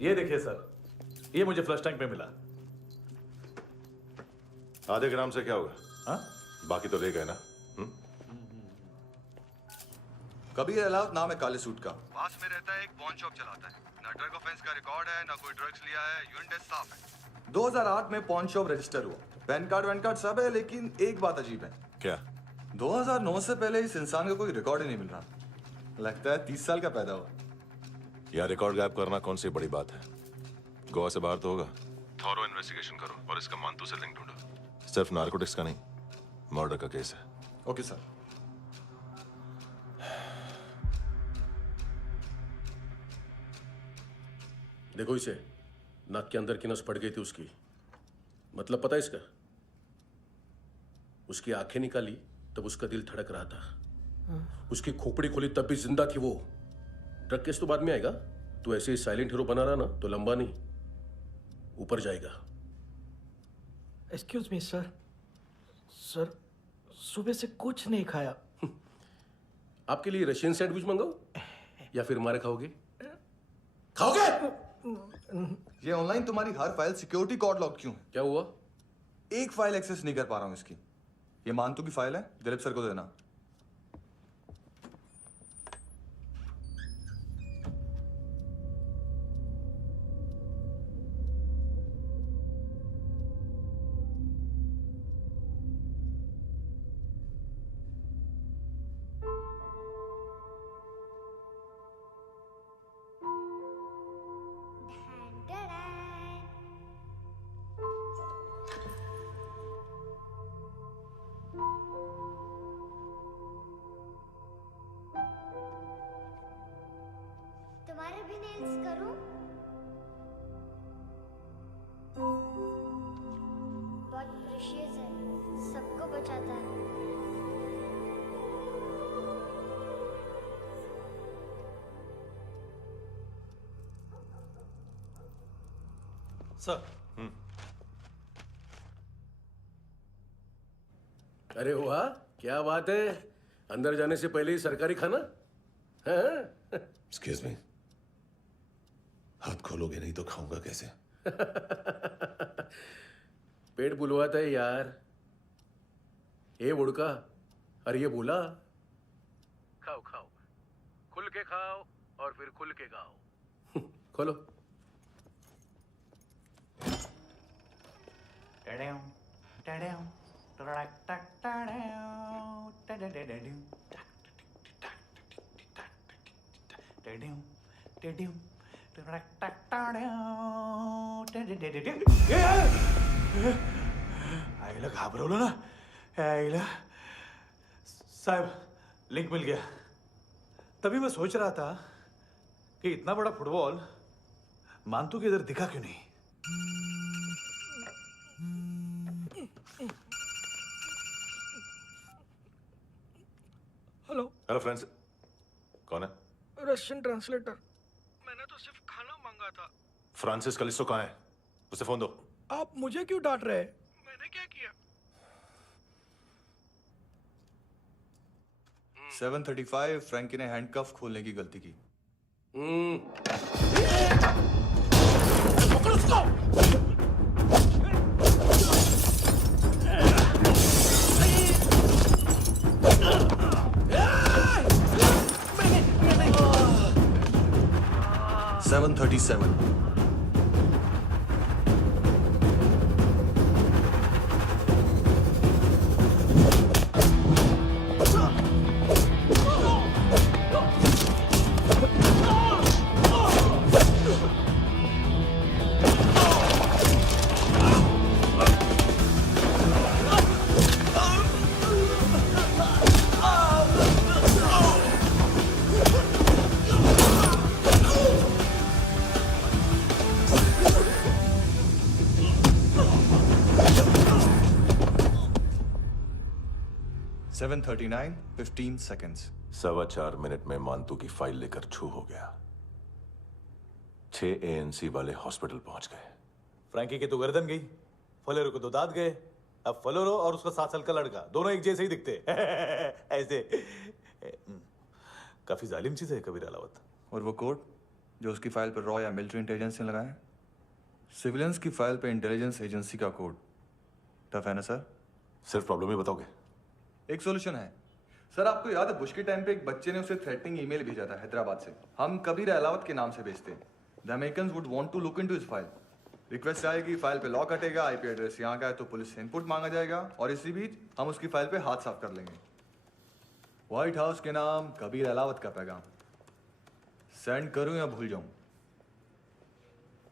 ये देखिए सर, ये मुझे फ्लश टैंक में मिला। आधे ग्राम से क्या होगा? हाँ? बाकी तो ले गए ना? कबीर अलाउद नाम है काले सूट का। पास में रहता है, एक पॉन शॉप चलाता है। ना ड्रग ऑफेंस का रिकॉर्ड है, ना कोई ड्रग्स लिया है। यूरिन टेस्ट साफ है। 2008 में पॉन शॉप रजिस्टर हुआ। पैन कार्ड वैन कार्ड सब है, लेकिन एक बात अजीब है। क्या? 2009 से पहले इस इंसान का कोई रिकॉर्ड ही नहीं मिल रहा। लगता है 30 साल का पैदा हुआ। यार रिकॉर्ड गायब करना कौन सी बड़ी बात है? गोवा से बाहर तो होगा। थॉरो इन्वेस्टिगेशन करो और इसका मानतू से लिंक ढूंढो। सिर्फ नारकोटिक्स का नहीं, मर्डर का केस है। Okay sir. देखो इसे, नाक के अंदर की नस पड़ गई थी उसकी। मतलब पता है इसका? उसकी आंखें निकाली तब उसका दिल धड़क रहा था। उसकी खोपड़ी खोली तब भी जिंदा थी वो। ड्रग केस तो बाद में आएगा। तो ऐसे ही साइलेंट हीरो बना रहा ना तो लंबा नहीं, ऊपर जाएगा। एक्सक्यूज मी सर, सर सुबह से कुछ नहीं खाया। आपके लिए रशियन सैंडविच मंगाओ या फिर मारे खाओगे? खाओगे? ये ऑनलाइन तुम्हारी हर फाइल सिक्योरिटी कोड लॉक क्यों है? क्या हुआ? एक फाइल एक्सेस नहीं कर पा रहा हूं इसकी। ये मानतू की फाइल है, दिलीप सर को देना। तुम्हारे भी नेल्स करूं? बहुत प्रेशियस है, सबको बचाता है। सर। अरे वाह, क्या बात है। अंदर जाने से पहले ही सरकारी खाना। एक्सक्यूज मी, हाथ खोलोगे नहीं तो खाऊंगा कैसे? पेट बुलवाता है यार। ये बुड़का, अरे ये बोला। खाओ खाओ, खुल के खाओ और फिर खुल के गाओ। खोलो। आईला घाबरवलं ना। आईला साहब, लिंक मिल गया। तभी मैं सोच रहा था कि इतना बड़ा फुटबॉल मानतू के इधर दिखा क्यों नहीं। हेलो फ्रेंड्स, कौन है? Russian translator. मैंने तो सिर्फ खाना मांगा था। फ्रांसिस कलिस्टो कहाँ है? उसे फोन दो। आप मुझे क्यों डांट रहे हैं? मैंने क्या किया? 735 फ्रैंकी ने हैंडकफ खोलने की गलती की। पकड़ो उसको! 737 Oh! 7:39, 15 seconds. 4.25 मिनट में मानतू की फाइल लेकर छू हो गया। 6 ANC वाले हॉस्पिटल पहुंच गए। फ्रैंकी की तो गर्दन गई, फलेरो को तो दांत गए। अब फलेरो और उसका 7 साल का लड़का दोनों एक जैसे ही दिखते ऐसे। काफी जालिम चीज है कबीर अलावत। और वो कोड जो उसकी फाइल पर रॉ या मिलिट्री इंटेलिजेंस ने लगाया, सिविलियंस की फाइल पे इंटेलिजेंस एजेंसी का कोड। टफ है ना सर? सिर्फ प्रॉब्लम ही बताओगे? एक सॉल्यूशन है सर। आपको याद है बुश के टाइम पे एक बच्चे ने उसे थ्रेटनिंग ईमेल भेजा था हैदराबाद से। हम कबीर अलावत के नाम से भेजते हैं। The Americans would want to look into his file. Request आएगी, फाइल पे लॉक हटेगा, आईपी एड्रेस यहाँ का है तो पुलिस से इनपुट मांगा जाएगा और इसी बीच हम उसकी फाइल पे हाथ साफ कर लेंगे। व्हाइट हाउस के नाम कबीर अलावत का पैगाम। सेंड करूं या भूल जाऊं?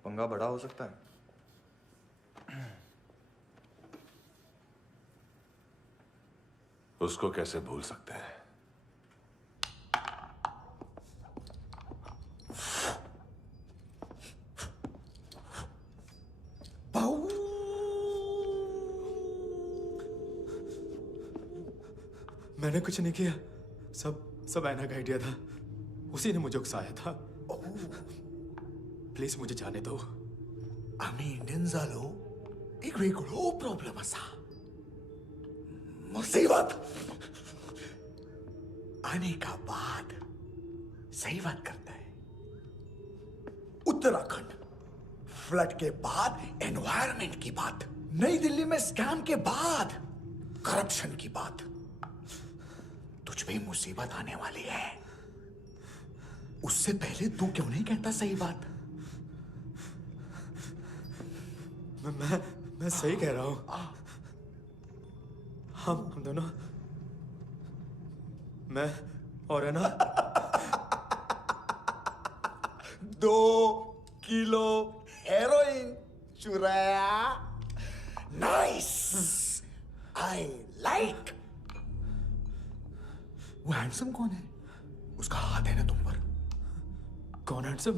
पंगा बड़ा हो सकता है। उसको कैसे भूल सकते हैं? मैंने कुछ नहीं किया, सब ऐना का आइडिया था। उसी ने मुझे उकसाया था। प्लीज मुझे जाने दो। आम्ही इंडियन झालो एक वेगळो प्रॉब्लेम असा। मुसीबत आने का बाद सही बात करता है। उत्तराखंड फ्लड के बाद एनवायरनमेंट की बात, नई दिल्ली में स्कैम के बाद करप्शन की बात। तुझ पे मुसीबत आने वाली है, उससे पहले तू क्यों नहीं कहता सही बात? मैं सही कह रहा हूं। हम दोनों, मैं और है ना 2 किलो हेरोइन चुराया। Nice, I like. वो हैंडसम कौन है? उसका हाथ है ना तुम पर? कौन हैंडसम?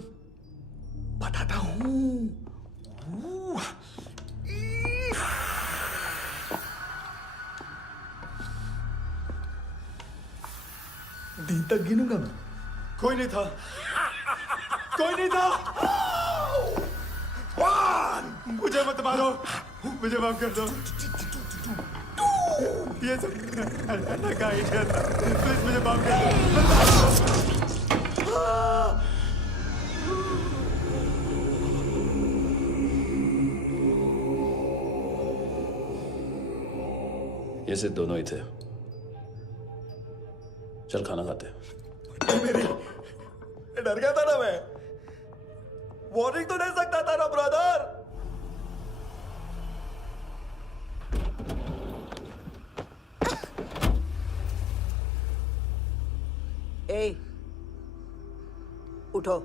बताता हूं। दिन तक गिनूंगा मैं। कोई नहीं था, कोई नहीं था। मुझे मत मारो, मुझे माफ कर दो। ये सब का आइडिया था। प्लीज मुझे माफ कर दो। ये सिर्फ दोनों ही थे। चल खाना खाते। डर गया था ना मैं। वार्निंग तो दे सकता था ना ब्रदर। ए, उठो।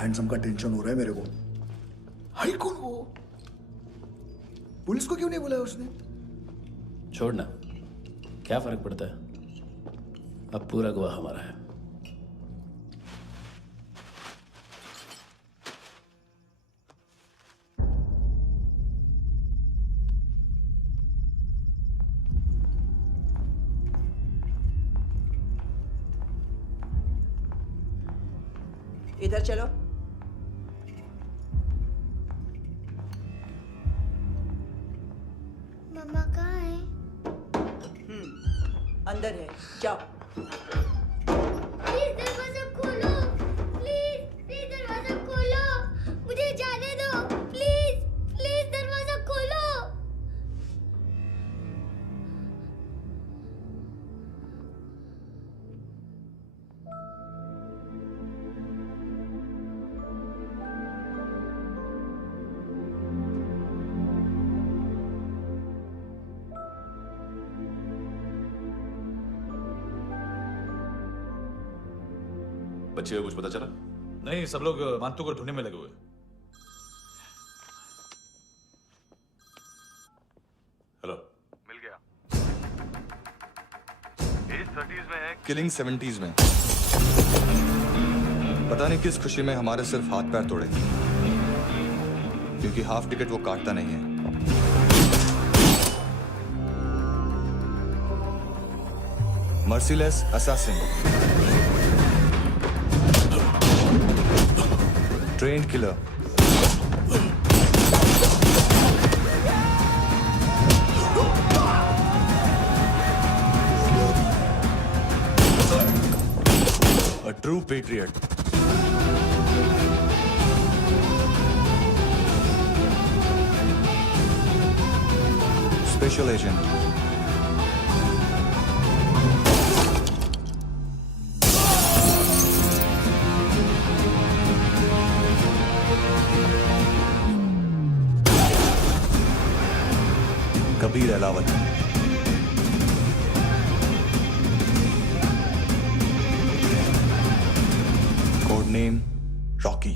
हैंडसम का टेंशन हो रहा है मेरे को। हाई कौन वो? पुलिस को क्यों नहीं बुलाया उसने? छोड़ना, क्या फर्क पड़ता है? अब पूरा गवाह हमारा है। इधर चलो। मम्मा कहाँ है? अंदर है, जाओ। प्लीज दरवाजा खोलो, प्लीज प्लीज दरवाजा खोलो, मुझे जाने दो, प्लीज प्लीज दरवाजा खोलो। बच्चे को कुछ पता चला? नहीं, सब लोग मानतू को ढूंढने में लगे हुए। हेलो, मिल गया। एज 30s में है, किलिंग 70s में। पता नहीं किस खुशी में हमारे सिर्फ हाथ पैर तोड़े, क्योंकि हाफ टिकट वो काटता नहीं है। Merciless assassin, trained killer, a true patriot. Special agent. Kabir Alawat. Code name Rocky.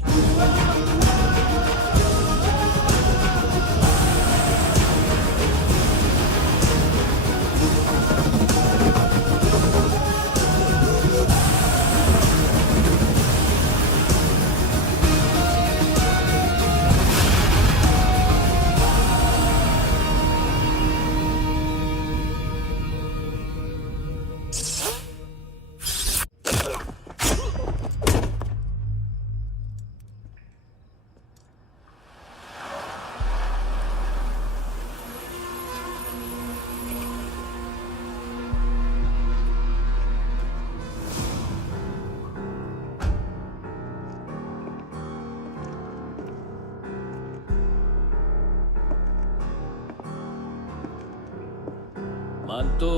मानतो,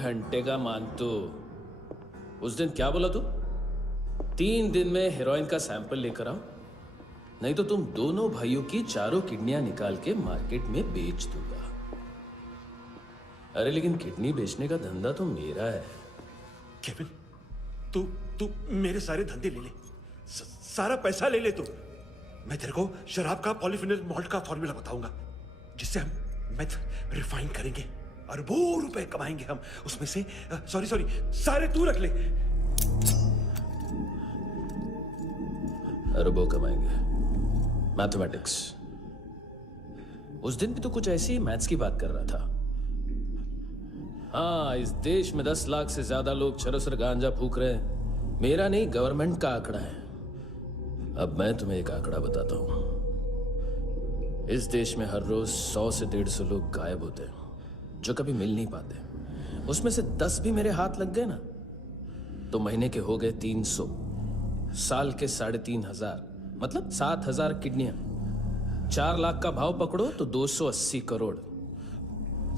घंटे का मानतो, उस दिन क्या बोला तू? 3 दिन में हेरोइन का सैंपल लेकर आओ, नहीं तो तुम दोनों भाइयों की चारों किडनियां निकाल के मार्केट में बेच दूंगा। अरे लेकिन किडनी बेचने का धंधा तो मेरा है। केविन, तू मेरे सारे धंधे ले ले, सारा पैसा ले ले तू। मैं तेरे को शराब का पॉलीफिनल मॉल्ट का फॉर्मूला बताऊंगा, जिससे हम मेथ रिफाइन करेंगे, अरबों रुपए कमाएंगे हम उसमें से। सॉरी सारे तू रख ले। अरबों कमाएंगे, मैथमेटिक्स। उस दिन भी तो कुछ ऐसी मैथ्स की बात कर रहा था। हाँ, इस देश में 10 लाख से ज्यादा लोग चरस और गांजा फूक रहे हैं। मेरा नहीं, गवर्नमेंट का आंकड़ा है। अब मैं तुम्हें एक आंकड़ा बताता हूं। इस देश में हर रोज 100 से 150 लोग गायब होते हैं, जो कभी मिल नहीं पाते। उसमें से 10 भी मेरे हाथ लग गए ना, तो महीने के हो गए 300, साल के 3,500, मतलब 7,000 किडनियां। 4 लाख का भाव पकड़ो तो 280 crore.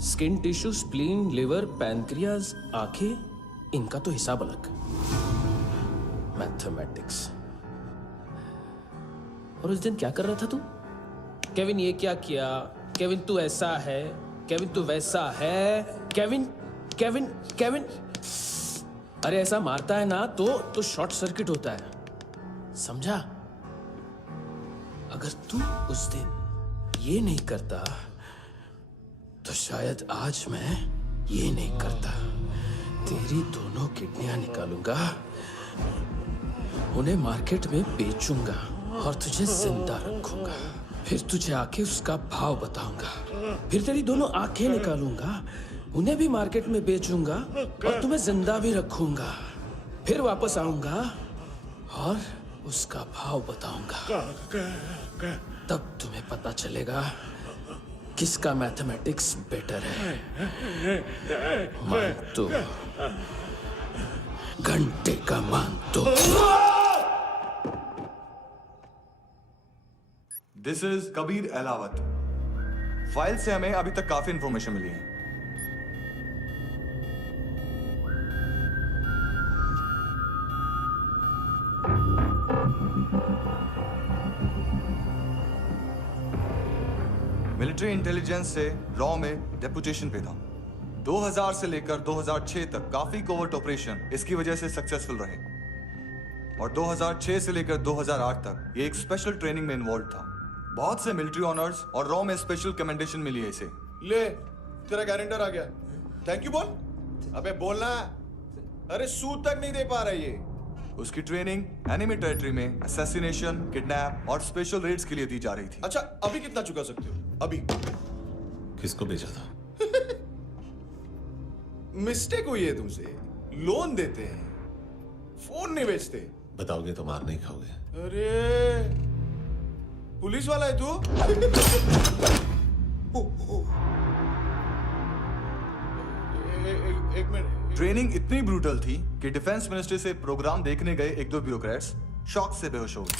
Skin tissue, spleen, liver, pancreas, आंखें, इनका तो हिसाब अलग। मैथमेटिक्स। और उस दिन क्या कर रहा था तू? केविन ये क्या किया, केविन तू ऐसा है, केविन तू वैसा है, केविन केविन केविन। अरे ऐसा मारता है ना तो शॉर्ट सर्किट होता है, समझा? अगर तू उस दिन ये नहीं करता तो शायद आज मैं ये नहीं करता। तेरी दोनों किडनियां निकालूंगा, उन्हें मार्केट में बेचूंगा और तुझे जिंदा रखूंगा। फिर तुझे आके उसका भाव बताऊंगा। फिर तेरी दोनों आंखें निकालूंगा, उन्हें भी मार्केट में बेचूंगा और तुम्हें जिंदा भी रखूंगा। फिर वापस आऊंगा और उसका भाव बताऊंगा। तब तुम्हें पता चलेगा किसका मैथमेटिक्स बेटर है। मानतो, घंटे का मानतो। This is Kabir Ahlawat. File से हमें अभी तक काफी इंफॉर्मेशन मिली है। मिलिट्री इंटेलिजेंस से लॉ में डेपुटेशन पे था। 2000 से लेकर 2006 तक काफी कोवर्ट ऑपरेशन इसकी वजह से सक्सेसफुल रहे, और 2006 से लेकर 2008 तक ये एक स्पेशल ट्रेनिंग में इन्वॉल्व था। बहुत से मिलिट्री ऑनर्स और रॉ में स्पेशल कमेंडेशन मिली है इसे। ले, तेरा गारंटर आ गया। थैंक यू बोल। अबे बोलना। अरे सूद तक नहीं दे पा रहा ये। उसकी ट्रेनिंग एनिमी टेरिटरी में असैसिनेशन, किडनैप और स्पेशल रेड्स के लिए दी जा रही थी। अच्छा, अभी कितना चुका सकते हो? अभी किसको भेजा था? मिस्टेक हुई है तुमसे। लोन देते हैं, फोन नहीं बेचते। बताओगे तो मार नहीं खाओगे। अरे पुलिस वाला है तू? एक मिनट। ट्रेनिंग इतनी ब्रूटल थी कि डिफेंस मिनिस्ट्री से प्रोग्राम देखने गए एक दो ब्यूरोक्रेट्स शॉक से बेहोश हो गए।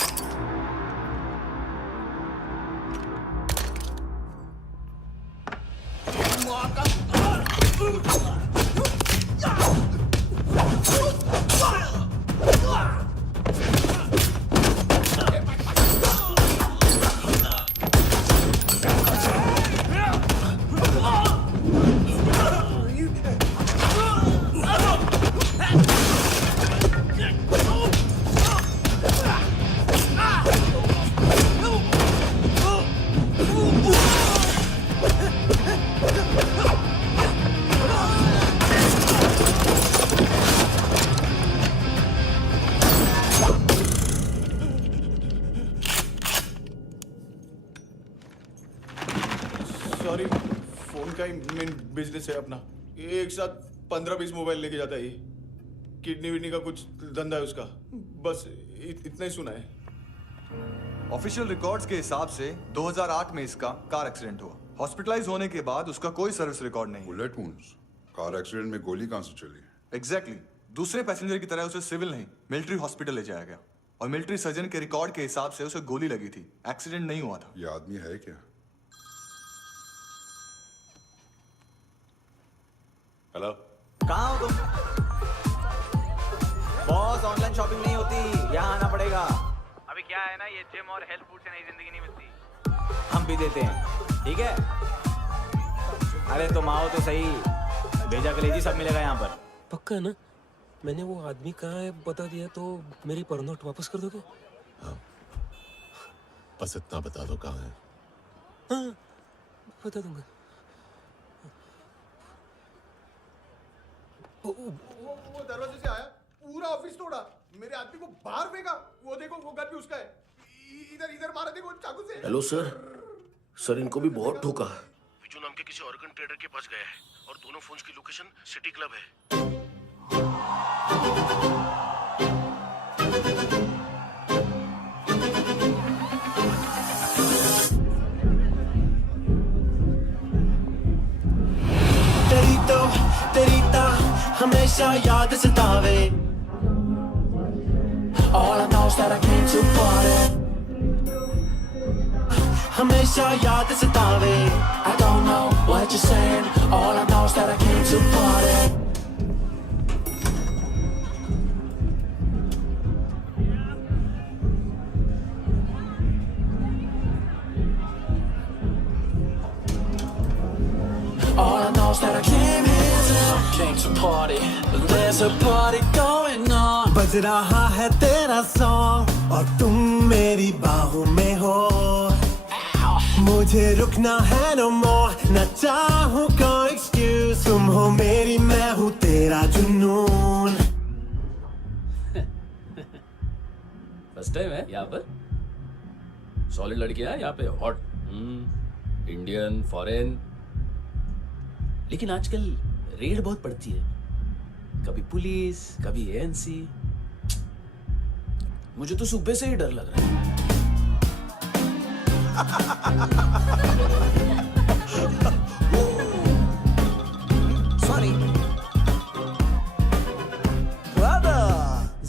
सॉरी, फोन का ही मेन बिजनेस है अपना। एक साथ 15-20 मोबाइल लेके जाता है ये। किडनी विडनी का कुछ धंधा है उसका। बस इतना ही सुना है। ऑफिशियल रिकॉर्ड्स के हिसाब से 2008 में इसका कार एक्सीडेंट हुआ। हॉस्पिटलाइज होने के बाद उसका कोई सर्विस रिकॉर्ड नहीं। Bullet wounds. कार एक्सीडेंट में गोली कहां से चली? एग्जैक्टली। दूसरे पैसेंजर की तरह उसे सिविल नहीं, मिलिट्री हॉस्पिटल ले जाया गया और मिलिट्री सर्जन के रिकॉर्ड के हिसाब से उसे गोली लगी थी। एक्सीडेंट नहीं हुआ था। ये आदमी है क्या? हेलो, कहाँ हो तुम? बॉस, ऑनलाइन शॉपिंग नहीं होती, यहाँ आना पड़ेगा। अभी क्या है ना, ये जिम और हेल्थ फूड से नई जिंदगी नहीं मिलती। हम भी देते हैं, ठीक है? अरे तुम आओ तो सही, भेजा कलेजी सब मिलेगा यहाँ पर। पक्का ना? मैंने वो आदमी कहाँ है बता दिया तो मेरी पर नोट वापस कर दोगे? हाँ, बस इतना बता दो कहाँ है। हाँ, बता दूंगा। वो दरवाजे से आया, पूरा ऑफिस तोड़ा, मेरे आदमी को बाहर फेंका। वो देखो, वो गन भी उसका है। इधर मारा, देखो चाकू से। हेलो सर, इनको भी बहुत ठोका। विजू नाम के किसी ऑर्गन ट्रेडर के पास गया है और दोनों फोन्स की लोकेशन सिटी क्लब है। तेरी हमेशा याद सतावे। All I know is that I came to party. हमेशा याद सतावे। I don't know what you're saying. All I know is that I came to party. All I know is that I came to party. There's a party going on. बज रहा है तेरा song और तुम मेरी बाहों में हो। मुझे रुकना है no more, न चाहूँ कोई excuse। तुम हो मेरी, मैं हूँ तेरा जुनून। फर्स्ट टाइम है यहाँ पर? सॉलिड लड़कियां यहाँ पे, हॉट इंडियन, फॉरेन। लेकिन आजकल रेड बहुत पड़ती है, कभी पुलिस, कभी एएनसी। मुझे तो सुबह से ही डर लग रहा है। Sorry.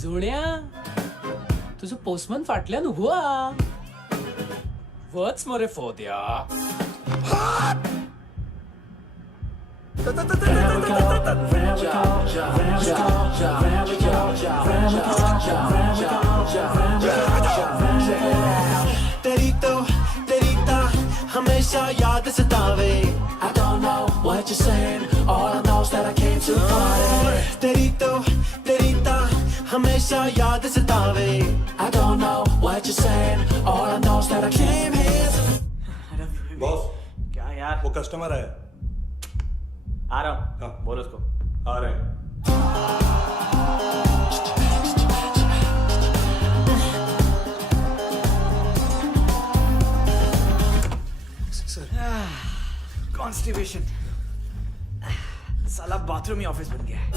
जुण्या, तुझं पोस्टमन फाटल्यान उभो हा. वच मरे फोद्या. तेरी तो हमेशा याद सतावे. I don't know what you're saying. All I know is that I came to party. तेरी तो हमेशा याद सतावे. I don't know what you're saying. All I know is that I came here to... boss, क्या यार? वो customer आया. आ रहा हूँ. हाँ. बोलो उसको. आ रहे हैं. कॉन्स्टिपेशन, साला बाथरूम ही ऑफिस बन गया है।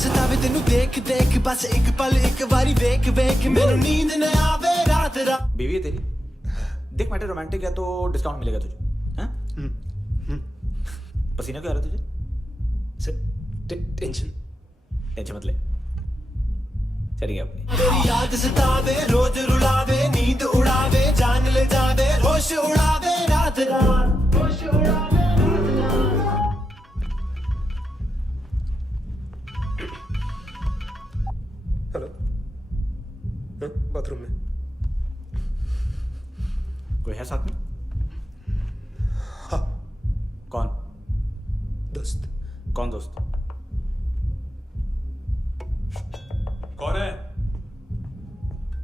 सतावे तेनू देख देख बस एक पल एक बारी वेख वेख मैनू नींद न आवे रात रात। बीवी है तेरी, देख मैटर रोमांटिक है तो डिस्काउंट मिलेगा तुझे। हाँ? पसीना क्यों आ रहा है तुझे? सर टेंशन मत ले, चलेंगे अपनी। तेरी याद सतावे रोज रुलावे नींद उड़ावे जान ले जावे होश उड़ावे रात रात होश उड़ावे। हेलो, बाथरूम में कोई है साथ में? हाँ। कौन? दोस्त। कौन दोस्त? कौन है?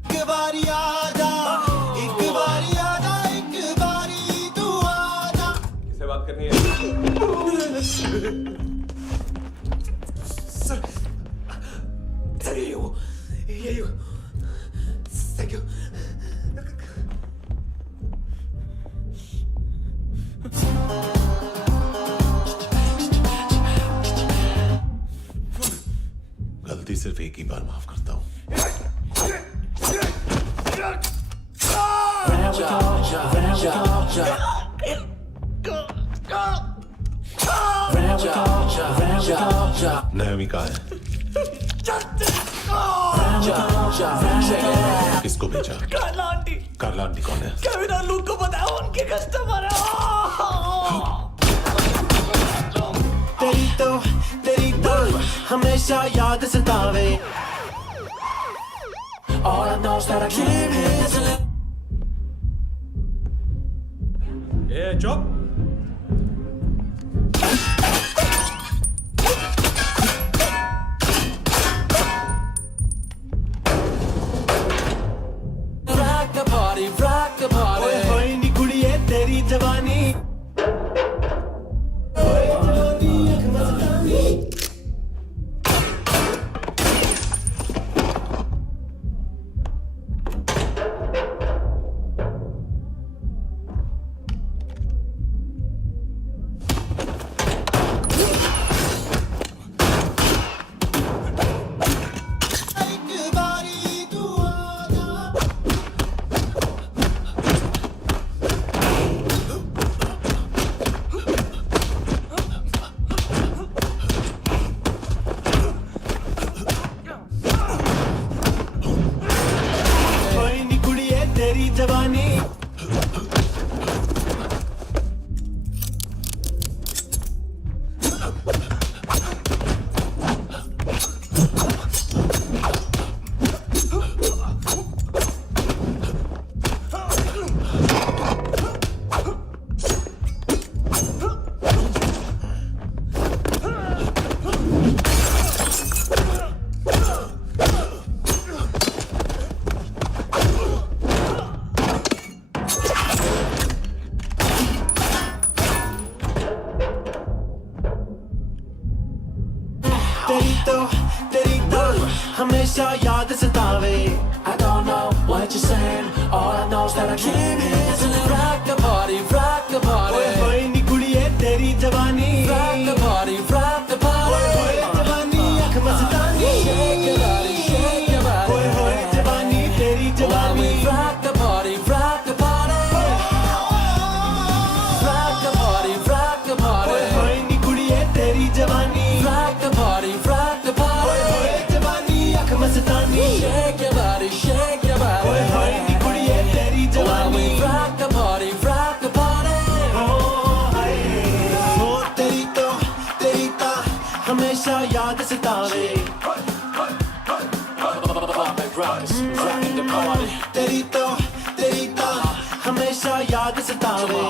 एक बारी आजा, एक बारी आजा, एक बारी तू आजा। किससे बात करनी है? सर यही हो, थैंक यू। गलती सिर्फ एक ही बार माफ करता हूँ। नायोमी कहाँ है? किसको भेजा? कार्ला आंटी। कार्ला आंटी कौन है? केविन और लूक को बताओ, उनके कस्टमर है। तेरी तो हमेशा याद सतावे। All I know is that I came here to live. ए चुप। rock the party. ओए होए नी कुड़िए तेरी जवानी। ओए जवानी एक मस्तानी। जवानी तेरी तो हमेशा याद सतावे। I don't know what you're saying, all I know is that I came here to rock the party, rock the party. ओए होए नी कुड़िए तेरी जवानी, rock the party, rock the party. ओए होए जवानी अख मस्तानी, shake your body, shake your body. ओए होए जवानी तेरी जवानी, rock the party, rock the party. Rock the party, rock the party. ओए होए नी कुड़िए तेरी जवानी, rock the party, rock the party. Mastani shake your body, shake your body. ओए होए नी कुड़िए तेरी जवानी, rock the party, rock the party. ओ तेरी तो हमेशा याद सतावे। तेरी तो हमेशा याद सतावे।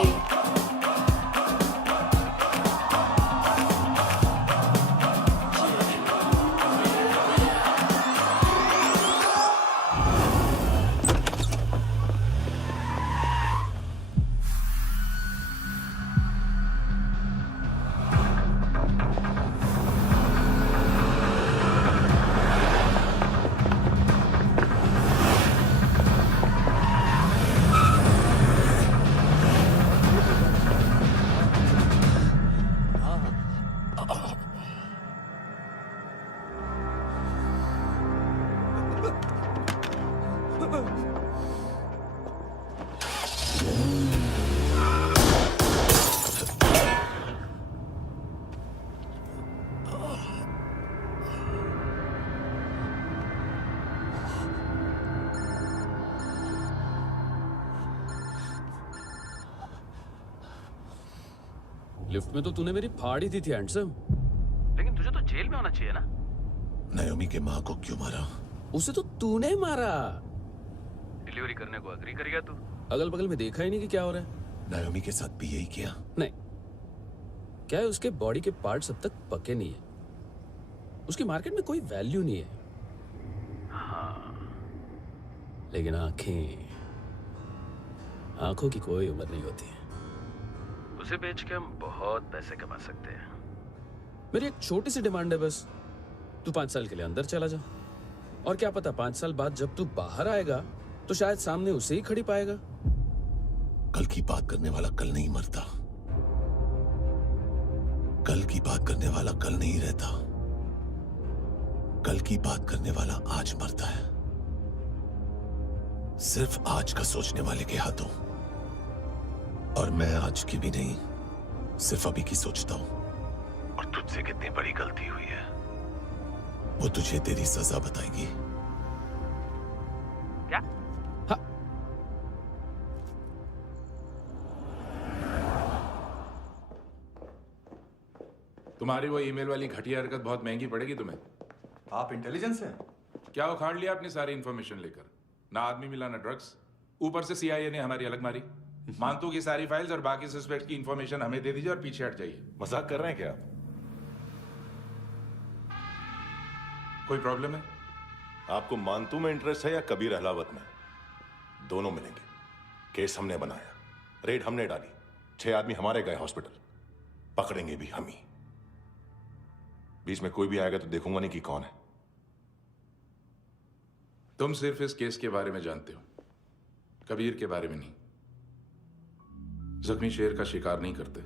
लिफ्ट में तो तूने मेरी फाड़ ही दी थी हैंडसम। लेकिन तुझे तो जेल में होना चाहिए ना। नायोमी के माँ को क्यों मारा? उसे तो तूने मारा। डिलीवरी करने को अग्री कर गया तू। अगल बगल में देखा ही नहीं कि क्या हो रहा है। नायोमी के साथ भी यही किया? नहीं, क्या है उसके बॉडी के पार्ट्स अब तक पके नहीं है, उसकी मार्केट में कोई वैल्यू नहीं है। हाँ, लेकिन आंखों की कोई उम्र नहीं होती है। उसे बेच के हम बहुत पैसे कमा सकते हैं। मेरी एक छोटी सी डिमांड है बस, तू 5 साल के लिए अंदर चला जा, और क्या पता 5 साल बाद जब तू बाहर आएगा तो शायद सामने उसे ही खड़ी पाएगा। कल की बात करने वाला कल नहीं मरता, कल की बात करने वाला कल नहीं रहता, कल की बात करने वाला आज मरता है। सिर्फ आज का सोचने वाले के हाथों। और मैं आज की भी नहीं, सिर्फ अभी की सोचता हूं। और तुझसे कितनी बड़ी गलती हुई है वो तुझे तेरी सजा बताएगी। क्या? हाँ। तुम्हारी वो ईमेल वाली घटिया हरकत बहुत महंगी पड़ेगी तुम्हें। आप इंटेलिजेंस हैं? क्या उखाड़ लिया अपनी सारी इंफॉर्मेशन लेकर? ना आदमी मिला ना ड्रग्स, ऊपर से CIA ने हमारी अलग मारी। मानतू की सारी फाइल्स और बाकी सस्पेक्ट की इंफॉर्मेशन हमें दे दीजिए और पीछे हट जाइए। मजाक कर रहे हैं क्या आप? कोई प्रॉब्लम है? आपको मानतू में इंटरेस्ट है या कबीर अहलावत में? दोनों मिलेंगे। केस हमने बनाया, रेड हमने डाली, 6 आदमी हमारे गए हॉस्पिटल, पकड़ेंगे भी हम ही। बीच में कोई भी आएगा तो देखूंगा नहीं कि कौन है। तुम सिर्फ इस केस के बारे में जानते हो, कबीर के बारे में नहीं। जख्मी शेर का शिकार नहीं करते।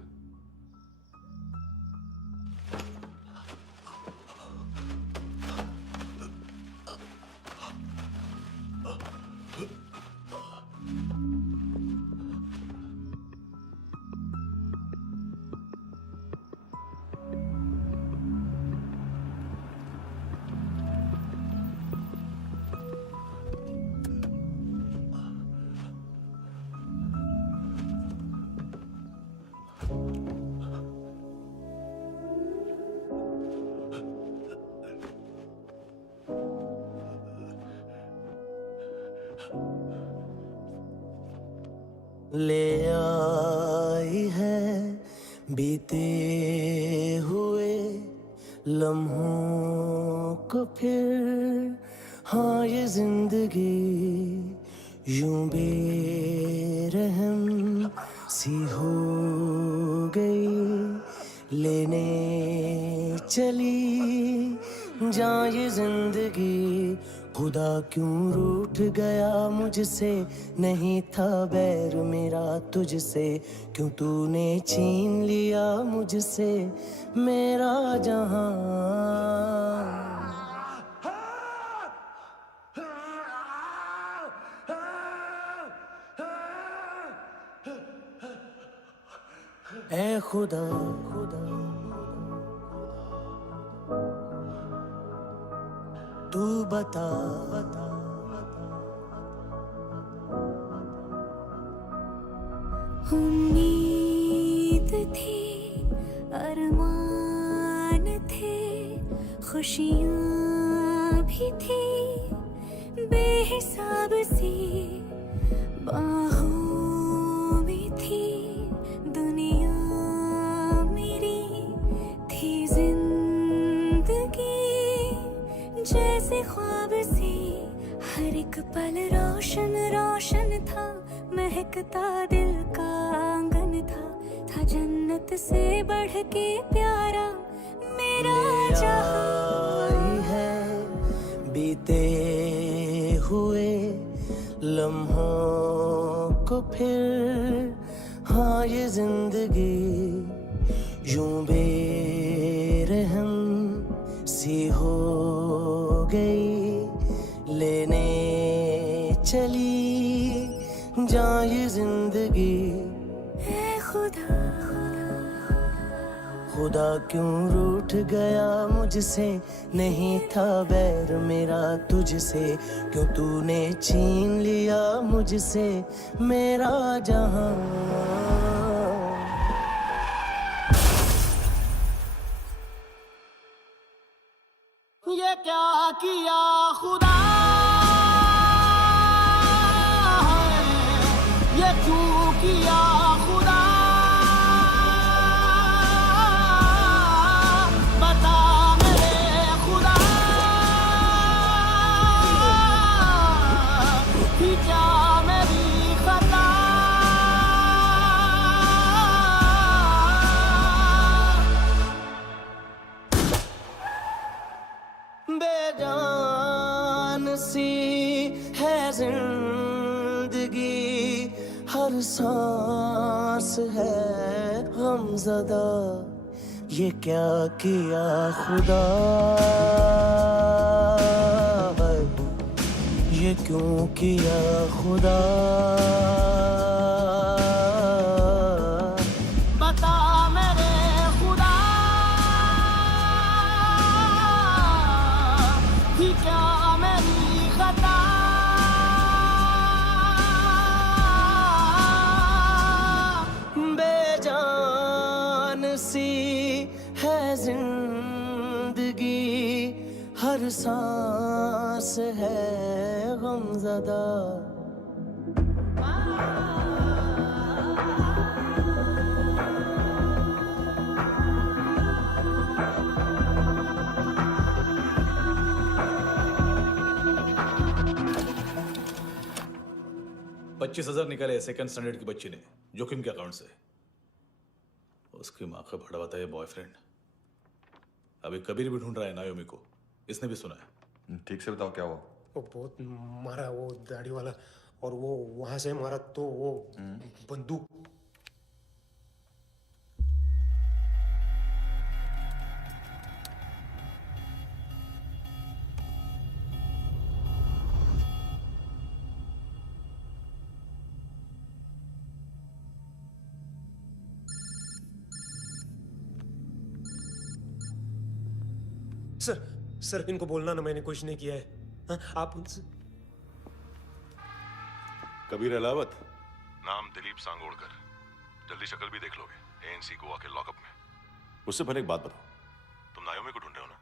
ले आई है बीते हुए लम्हों को फिर, हाँ ये जिंदगी यूं बेरहम सी हो गई, लेने चली जा ये जिंदगी। खुदा क्यों रूठ गया मुझसे, नहीं था बैर मेरा तुझसे, क्यों तूने छीन लिया मुझसे मेरा जहां। ऐ खुदा खुदा तू बता बता उम्मीद थी, अरमान थे, खुशियाँ भी थी बेहिसाब सी, बाहों में थी दुनिया मेरी, थी जिंदगी जैसे ख्वाब सी, हर एक पल रोशन रोशन था, महकता दिल का आंगन था जन्नत से बढ़ के प्यारा मेरा जहां। है बीते हुए लम्हों को फिर, हाँ ये जिंदगी यूं बेरहम सी हो गई, लेने चली जा ये जिंदगी। ऐ खुदा खुदा क्यों रूठ गया मुझसे, नहीं था बैर मेरा तुझसे, क्यों तूने छीन लिया मुझसे मेरा जहां। किया खुदा ये क्यों किया खुदा बता मेरे खुदा थी क्या मेरी खता बेजान सी है जिंदगी हर सांस है गमज़दा ये क्या किया खुदा ये क्यों किया खुदा बता मेरे खुदा थी क्या मेरी खता बेजान सी है जिंदगी हर सांस है गमज़दा $25,000 निकाले सेकंड स्टैंडर्ड की बच्ची ने जोखिम के अकाउंट से। उसकी माँ का भड़ा हुआ था ये बॉयफ्रेंड। अभी कबीर भी ढूंढ रहा है नायोमी को। इसने भी सुना है। ठीक से बताओ क्या हुआ। वो बहुत मारा वो दाढ़ी वाला, और वो वहां से मारा तो वो बंदूक। सर इनको बोलना ना मैंने कुछ नहीं किया है। हाँ, आप उनसे कबीर अलावत, नाम दिलीप सांगोड़कर। जल्दी शक्ल भी देख लोगे एएनसी गोवा के लॉकअप में। उससे पहले एक बात बताओ, तुम नायोमी को ढूंढ रहे हो ना?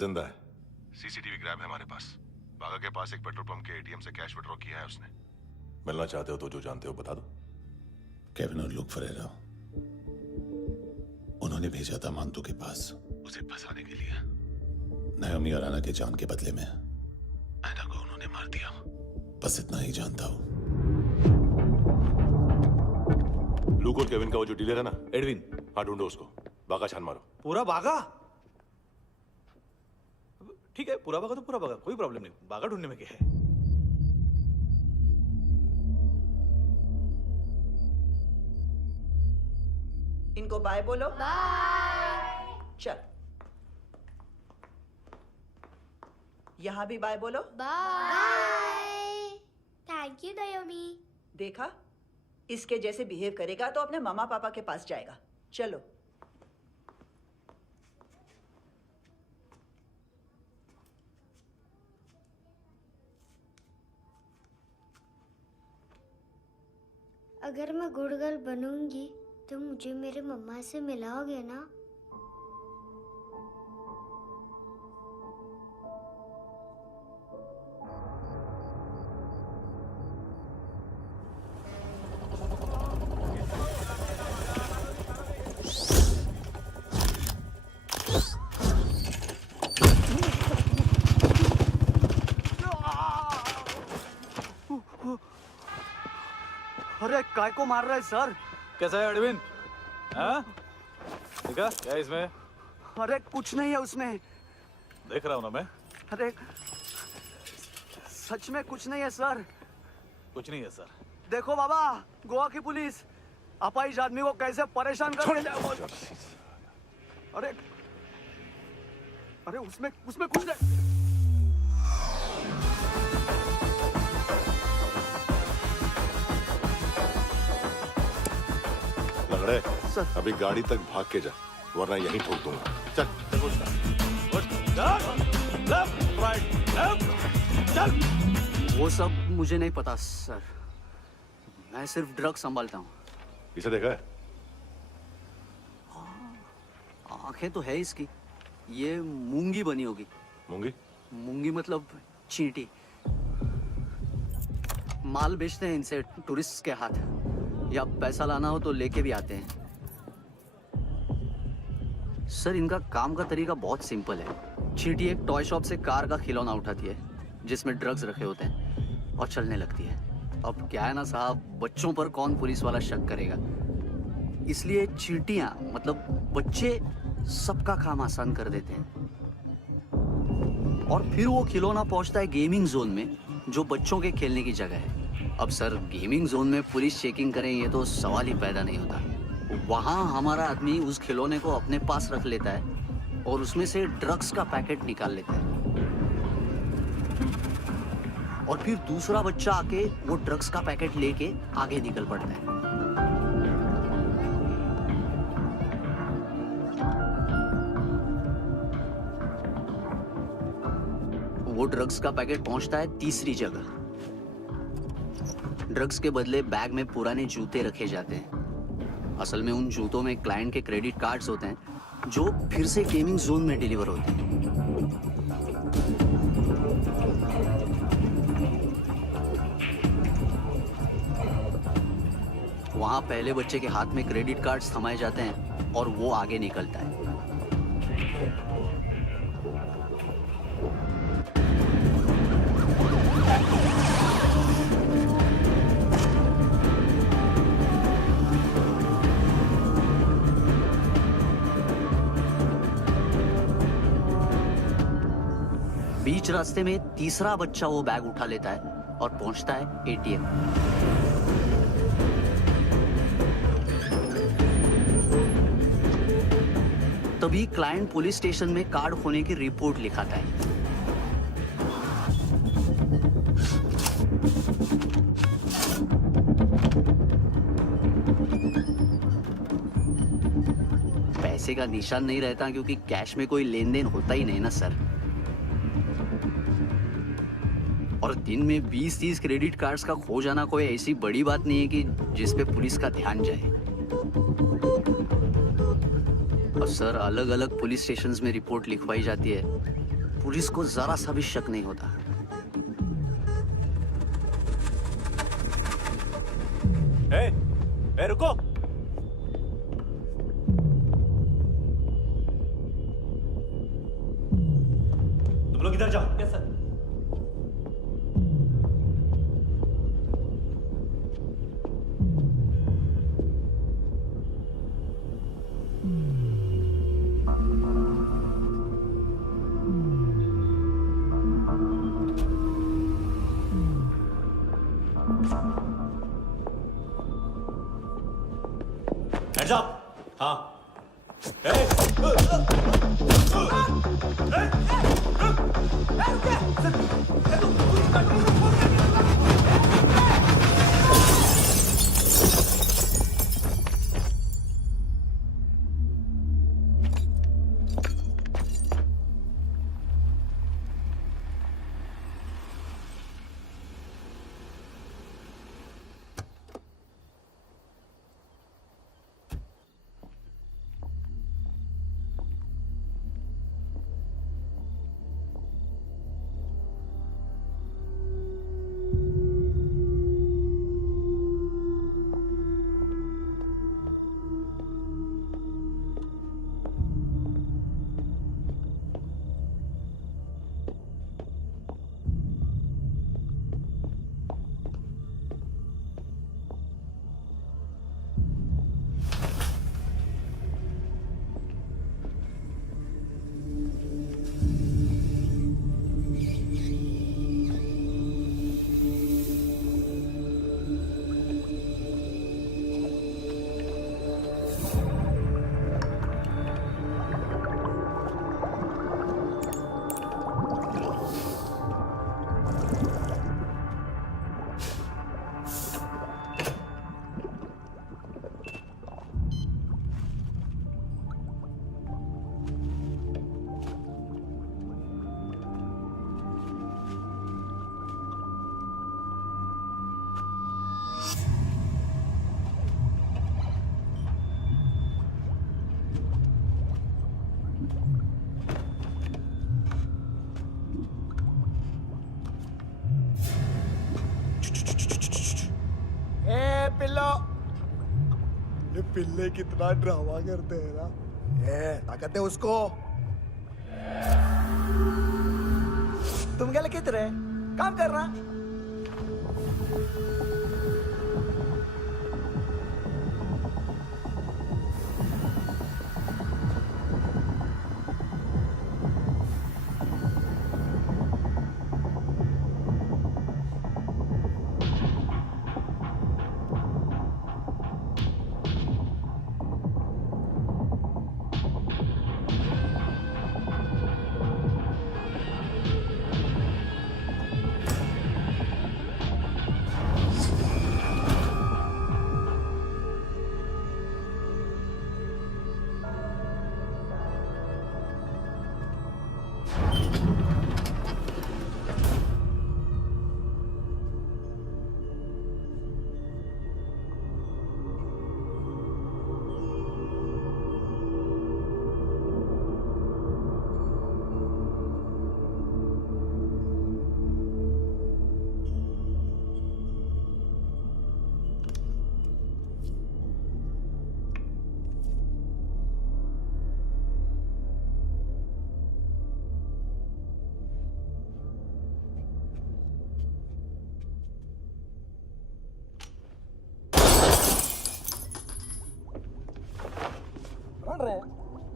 जिंदा है। सीसीटीवी ग्रैब है हमारे पास। बागा के पास एक पेट्रोल पंप के एटीएम से कैश विड्रॉ किया है उसने। मिलना चाहते हो तो जो जानते हो बता दो। केविन और लुक फरेरा, उन्होंने भेजा था मांतू के पास उसे फंसाने के लिए। नायोमी अराना के जान के बदले में ऐना को उन्होंने मार दिया। बस इतना ही जानता हूं। लूक और केविन का वो जो डीलर है ना, एडविन, हाँ ढूंढो उसको। बागा छान मारो। पूरा बागा? ठीक है, पूरा बागा तो पूरा बागा, कोई प्रॉब्लम नहीं। बागा ढूंढने में क्या है? इनको बाय बोलो। बाय। चल, यहां भी बाय बोलो। बाय। Thank you नायोमी। देखा, इसके जैसे बिहेव करेगा तो अपने मामा पापा के पास जाएगा। चलो। अगर मैं गुड गर्ल बनूंगी तो मुझे मेरे मम्मा से मिलाओगे ना? अरे काय को मार रहा है सर? कैसा है एडविन? हाँ? देखा क्या है इसमें? अरे कुछ नहीं है उसमें। देख रहा हूं ना मैं। अरे सच में कुछ नहीं है सर। कुछ नहीं है सर। देखो बाबा, गोवा की पुलिस अपाइज आदमी को कैसे परेशान कर रही है। अरे अरे उसमें कुछ नहीं। लंगड़े, अभी गाड़ी तक भाग के जा, वरना यहीं ठोक दूंगा। चल। वो सब मुझे नहीं पता सर, मैं सिर्फ ड्रग संभालता हूँ। इसे देखा है? आंखें तो है इसकी, ये मूंगी बनी होगी। मूंगी? मूंगी मतलब चींटी। माल बेचते हैं इनसे टूरिस्ट के हाथ, या पैसा लाना हो तो लेके भी आते हैं। सर इनका काम का तरीका बहुत सिंपल है। चींटी एक टॉय शॉप से कार का खिलौना उठाती है जिसमें ड्रग्स रखे होते हैं और चलने लगती है। अब क्या है ना साहब, बच्चों पर कौन पुलिस वाला शक करेगा, इसलिए चींटियां मतलब बच्चे सबका काम आसान कर देते हैं। और फिर वो खिलौना पहुंचता है गेमिंग जोन में, जो बच्चों के खेलने की जगह है। अब सर गेमिंग जोन में पुलिस चेकिंग करें ये तो सवाल ही पैदा नहीं होता। वहां हमारा आदमी उस खिलौने को अपने पास रख लेता है और उसमें से ड्रग्स का पैकेट निकाल लेता है, और फिर दूसरा बच्चा आके वो ड्रग्स का पैकेट लेके आगे निकल पड़ता है। वो ड्रग्स का पैकेट पहुंचता है तीसरी जगह। ड्रग्स के बदले बैग में पुराने जूते रखे जाते हैं। असल में उन जूतों में क्लाइंट के क्रेडिट कार्ड्स होते हैं जो फिर से गेमिंग जोन में डिलीवर होते हैं। वहां पहले बच्चे के हाथ में क्रेडिट कार्ड्स थमाए जाते हैं और वो आगे निकलता है। बीच रास्ते में तीसरा बच्चा वो बैग उठा लेता है और पहुंचता है एटीएम। तभी क्लाइंट पुलिस स्टेशन में कार्ड खोने की रिपोर्ट लिखाता है। पैसे का निशान नहीं रहता क्योंकि कैश में कोई लेन देन होता ही नहीं ना सर। और दिन में 20-30 क्रेडिट कार्ड्स का खो जाना कोई ऐसी बड़ी बात नहीं है कि जिस पे पुलिस का ध्यान जाए। और सर अलग अलग पुलिस स्टेशंस में रिपोर्ट लिखवाई जाती है, पुलिस को जरा सा भी शक नहीं होता। ए, रुको। तुम लोग इधर जाओ। Yes sir. Hands up! हाँ। पिल्लो। ये पिल्ले कितना ड्रामा करते हैं ना। ये ताकत है उसको। तुम क्या लिखित रहे? काम कर रहा।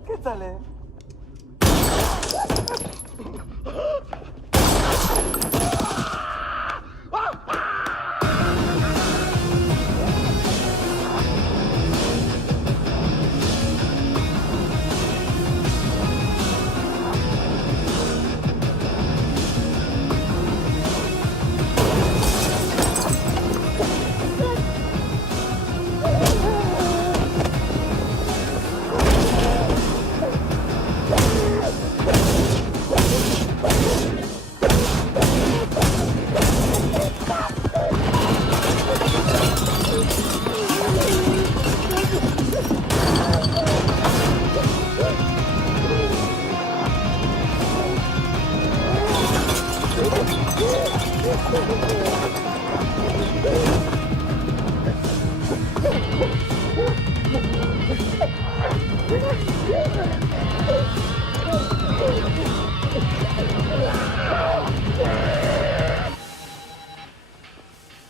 ¿Qué tal?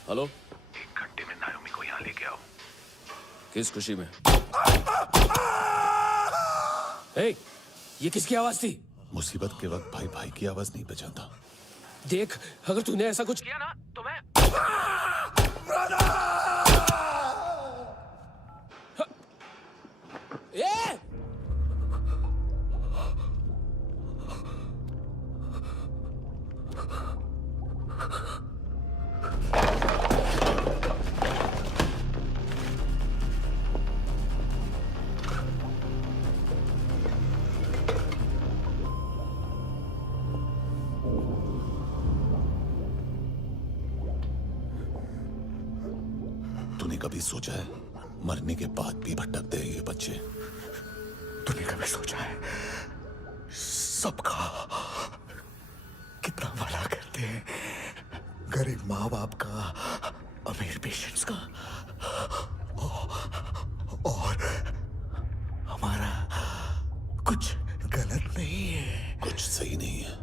हेलो, 1 घंटे में नायोमी को यहाँ लेके आओ। किस खुशी में? ए, ये किसकी आवाज थी? मुसीबत के वक्त भाई भाई की आवाज नहीं पहचानता। देख, अगर तूने ऐसा कुछ किया ना तो मैं ए! तूने कभी सोचा है मरने के बाद भी भटकते हैं ये बच्चे? तूने कभी सोचा है सबका कितना भला करते हैं? गरीब माँ बाप का, अमीर पेशेंट्स का, और हमारा कुछ गलत नहीं है। कुछ सही नहीं है।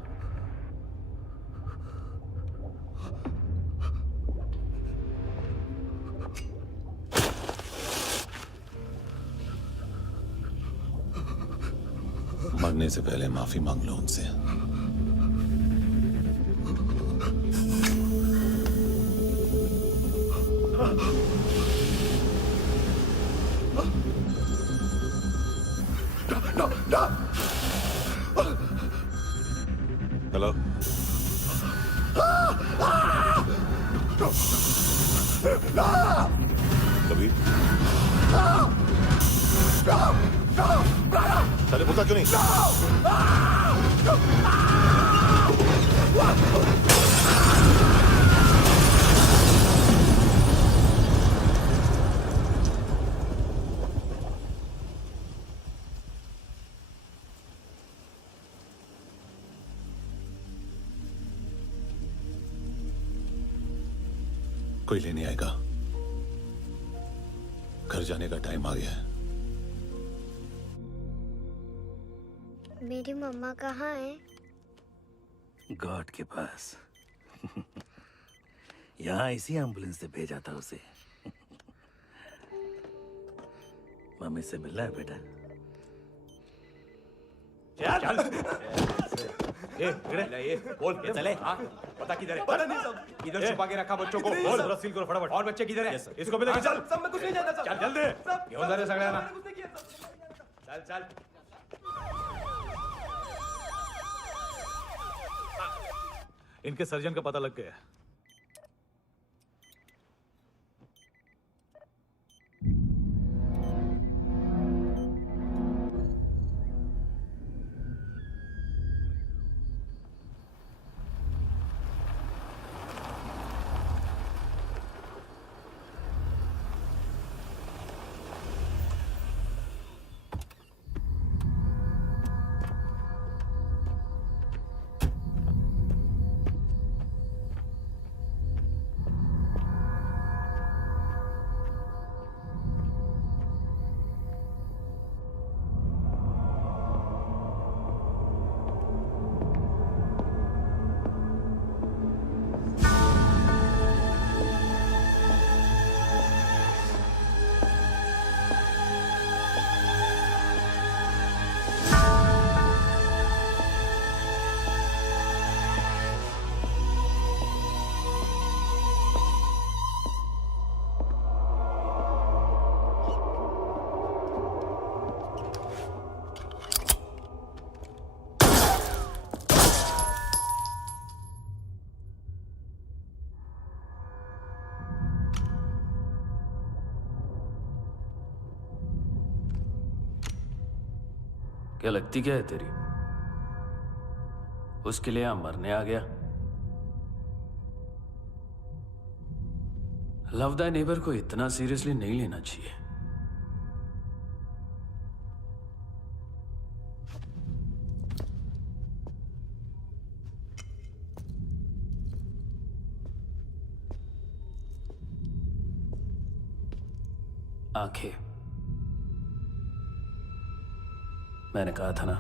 मरने से पहले माफी मांग लो उनसे। हेलो, कबीर, चले बोलता क्यों नहीं? कोई लेने आएगा? घर जाने का टाइम आ गया है। मेरी मम्मा कहाँ है? गॉड के पास। यहाँ इसी एम्बुलेंस से भेजा था उसे। मम्मी से मिलना है बेटा। चल ये बोल ये चले। हाँ पता किधर है? पता नहीं सब इधर छुपा के रखा बच्चों को। बोल जरा सील करो फटाफट। और बच्चे किधर है? इसको भी लेके चल। सब मैं कुछ नहीं जानता। चल जल्दी घेऊन जा रे सगळ्यांना। चल चल। इनके सर्जन का पता लग गया। क्या लगती क्या है तेरी? उसके लिए यहां मरने आ गया? लव द नेबर को इतना सीरियसली नहीं लेना चाहिए। आंखें, मैंने कहा था ना,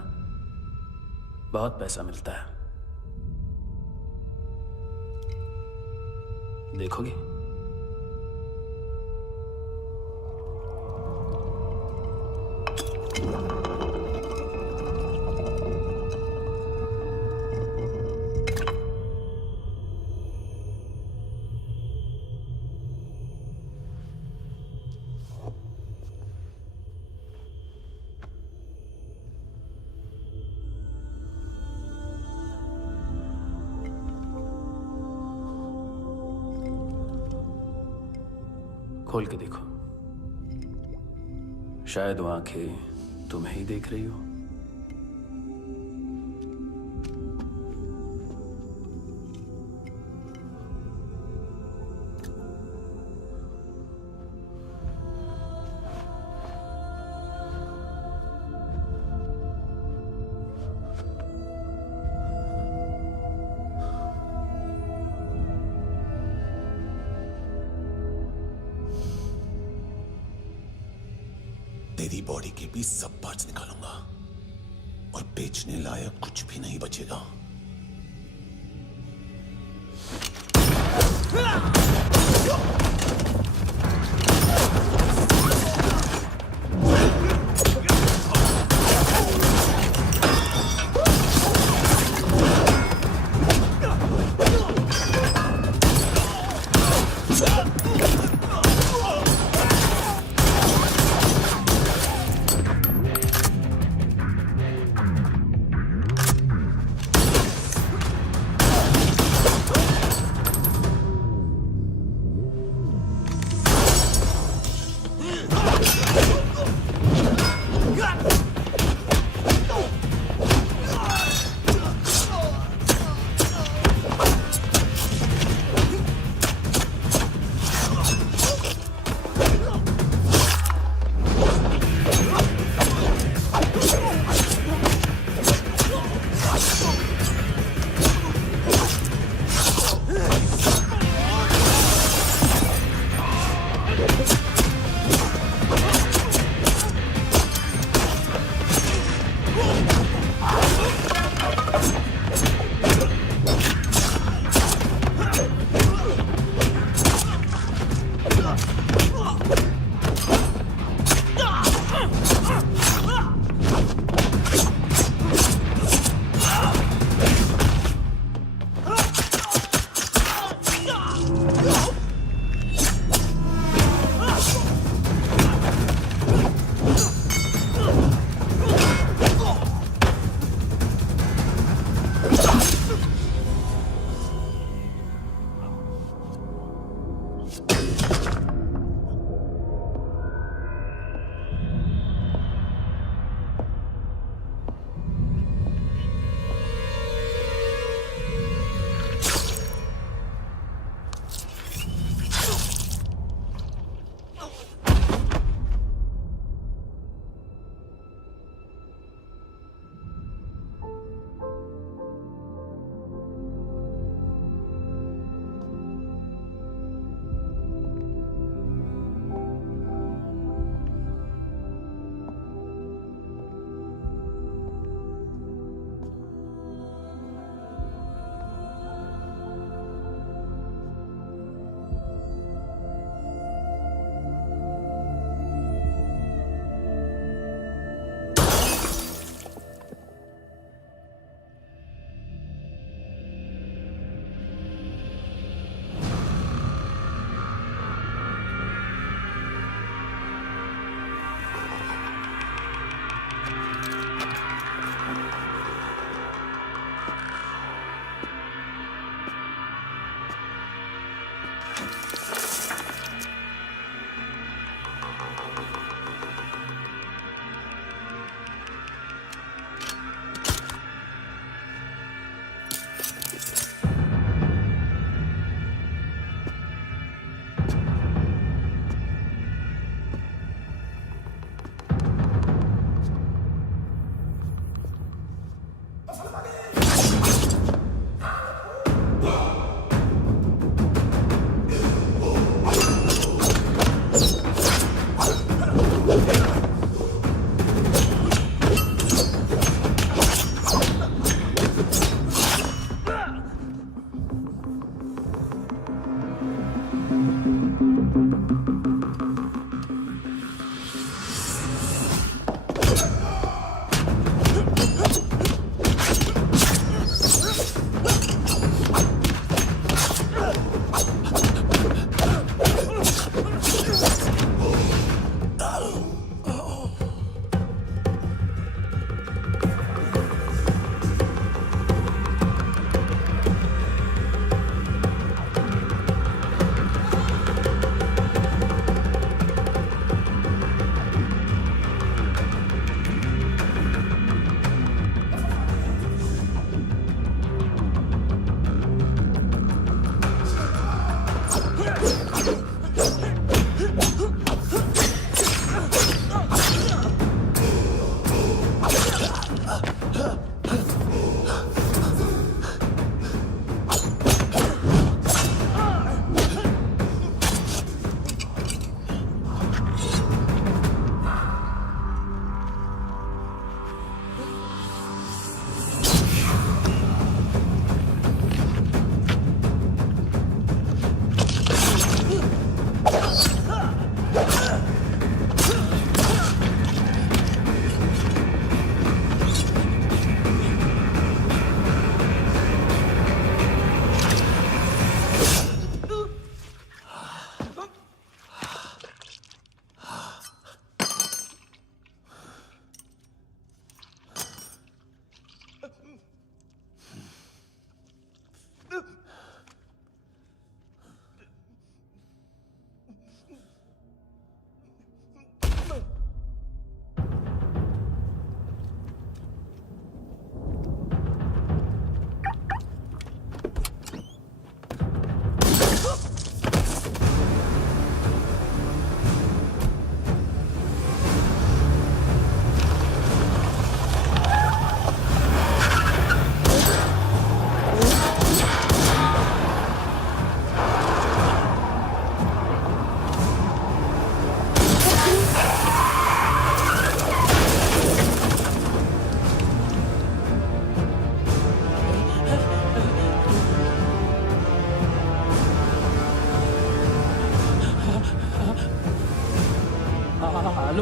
बहुत पैसा मिलता है। देखोगी? खोल के देखो, शायद वो आंखें तुम्हें ही देख रही हो। तेरी बॉडी के भी सब पार्ट्स निकालूंगा और बेचने लायक कुछ भी नहीं बचेगा।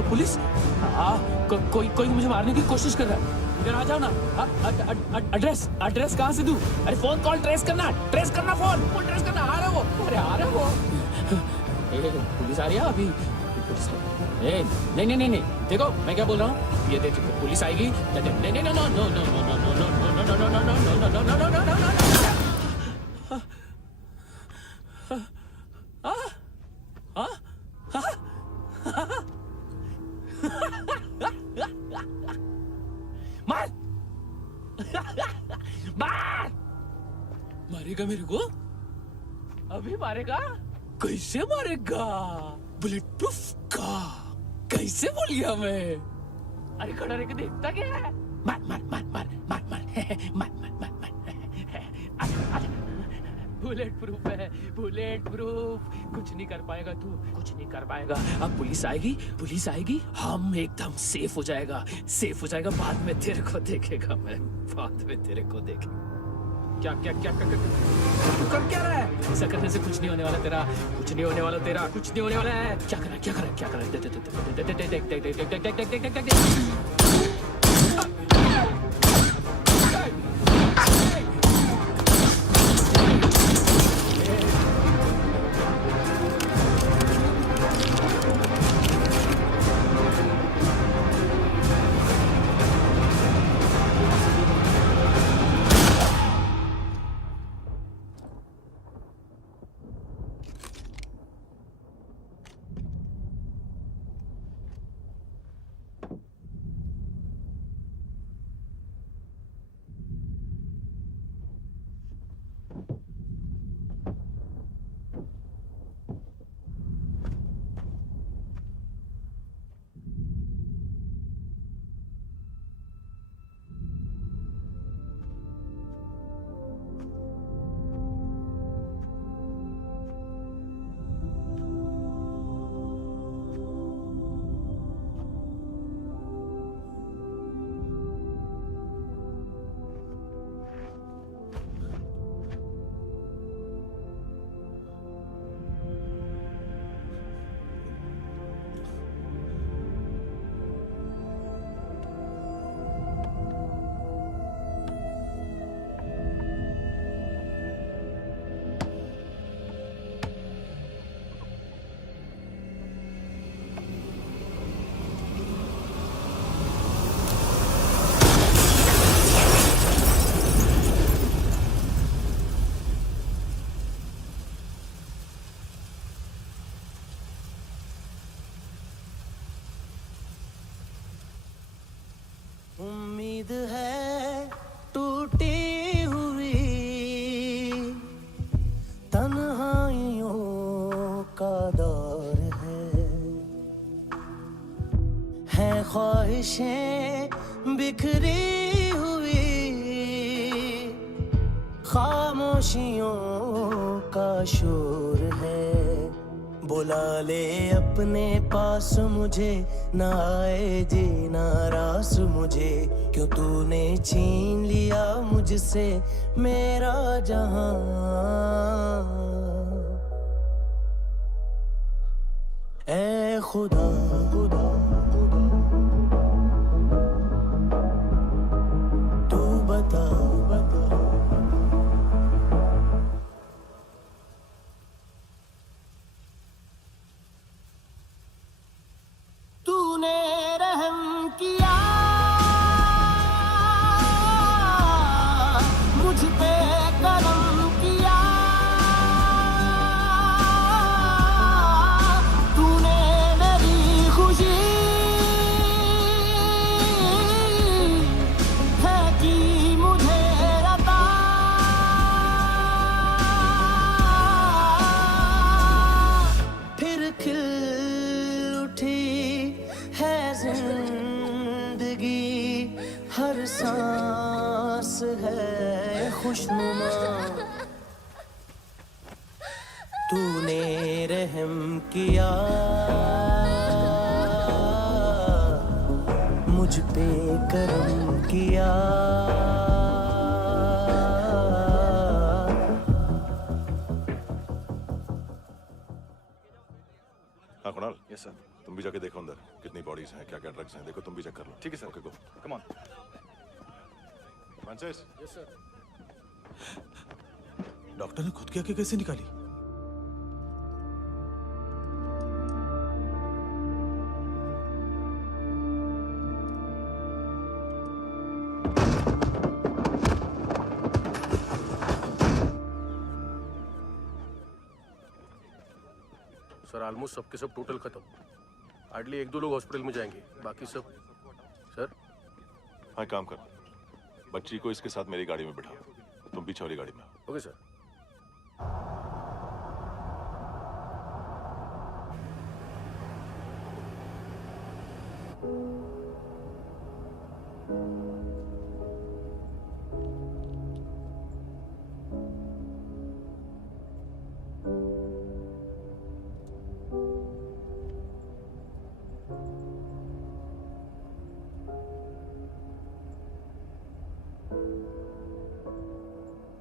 पुलिस कोई कोई मुझे मारने की कोशिश कर रहा है। इधर आ जाओ ना। एड्रेस कहाँ से दूं? अरे फोन कॉल ट्रेस करना फोन ट्रेस करना। आ रहा वो, अरे आ रहा वो। पुलिस आ रही है अभी। नहीं देखो मैं क्या बोल रहा हूँ, ये देखो पुलिस आएगी। मारेगा मेरे को? अभी मारेगा? कैसे मारेगा? बुलेट प्रूफ का कैसे बोल गया मैं? अरे खड़ा रह के देखता क्या है? मार बुलेट प्रूफ है, बुलेट प्रूफ। कुछ नहीं कर पाएगा तू, कुछ नहीं कर पाएगा। अब पुलिस आएगी, हम एकदम सेफ हो जाएगा। बाद में तेरे को देखेगा मैं, बाद में तेरे को देखेगा। क्या कर क्या रहा है? ऐसा करने से कुछ नहीं होने वाला तेरा, कुछ नहीं होने वाला है। क्या कर रहा है? उम्मीद है टूटी हुई तन्हाइयों का दौर है ख्वाहिशें बिखरी हुई खामोशियों का शोर है। बुला ले अपने पास मुझे, ना आए जी नाराज मुझे, क्यों तूने छीन लिया मुझसे मेरा जहां। ऐ खुदा खुदा तू बता तूने रहम किया मुझ पे, करम किया तूने मेरी खुशी है कि मुझे अता। फिर खिल उठी है जिंदगी, हर सांस है खुशनुमा। तूने रहम किया मुझ पे, करम किया। हाँ कुणाल, यस सर, तुम भी जाके देखो अंदर कितनी बॉडीज हैं, क्या क्या ड्रग्स हैं, देखो तुम भी चेक कर लो। ठीक है sir. Okay go. Come on. Francis. Yes sir. Doctor ने खुद की आंखें कैसे निकाली? सर ऑलमोस्ट सबके सब टोटल खत्म। हार्डली 1-2 लोग हॉस्पिटल में जाएंगे, बाकी सब। सर हाँ काम कर, बच्ची को इसके साथ मेरी गाड़ी में बिठा, तुम पीछे वाली गाड़ी में। Okay sir.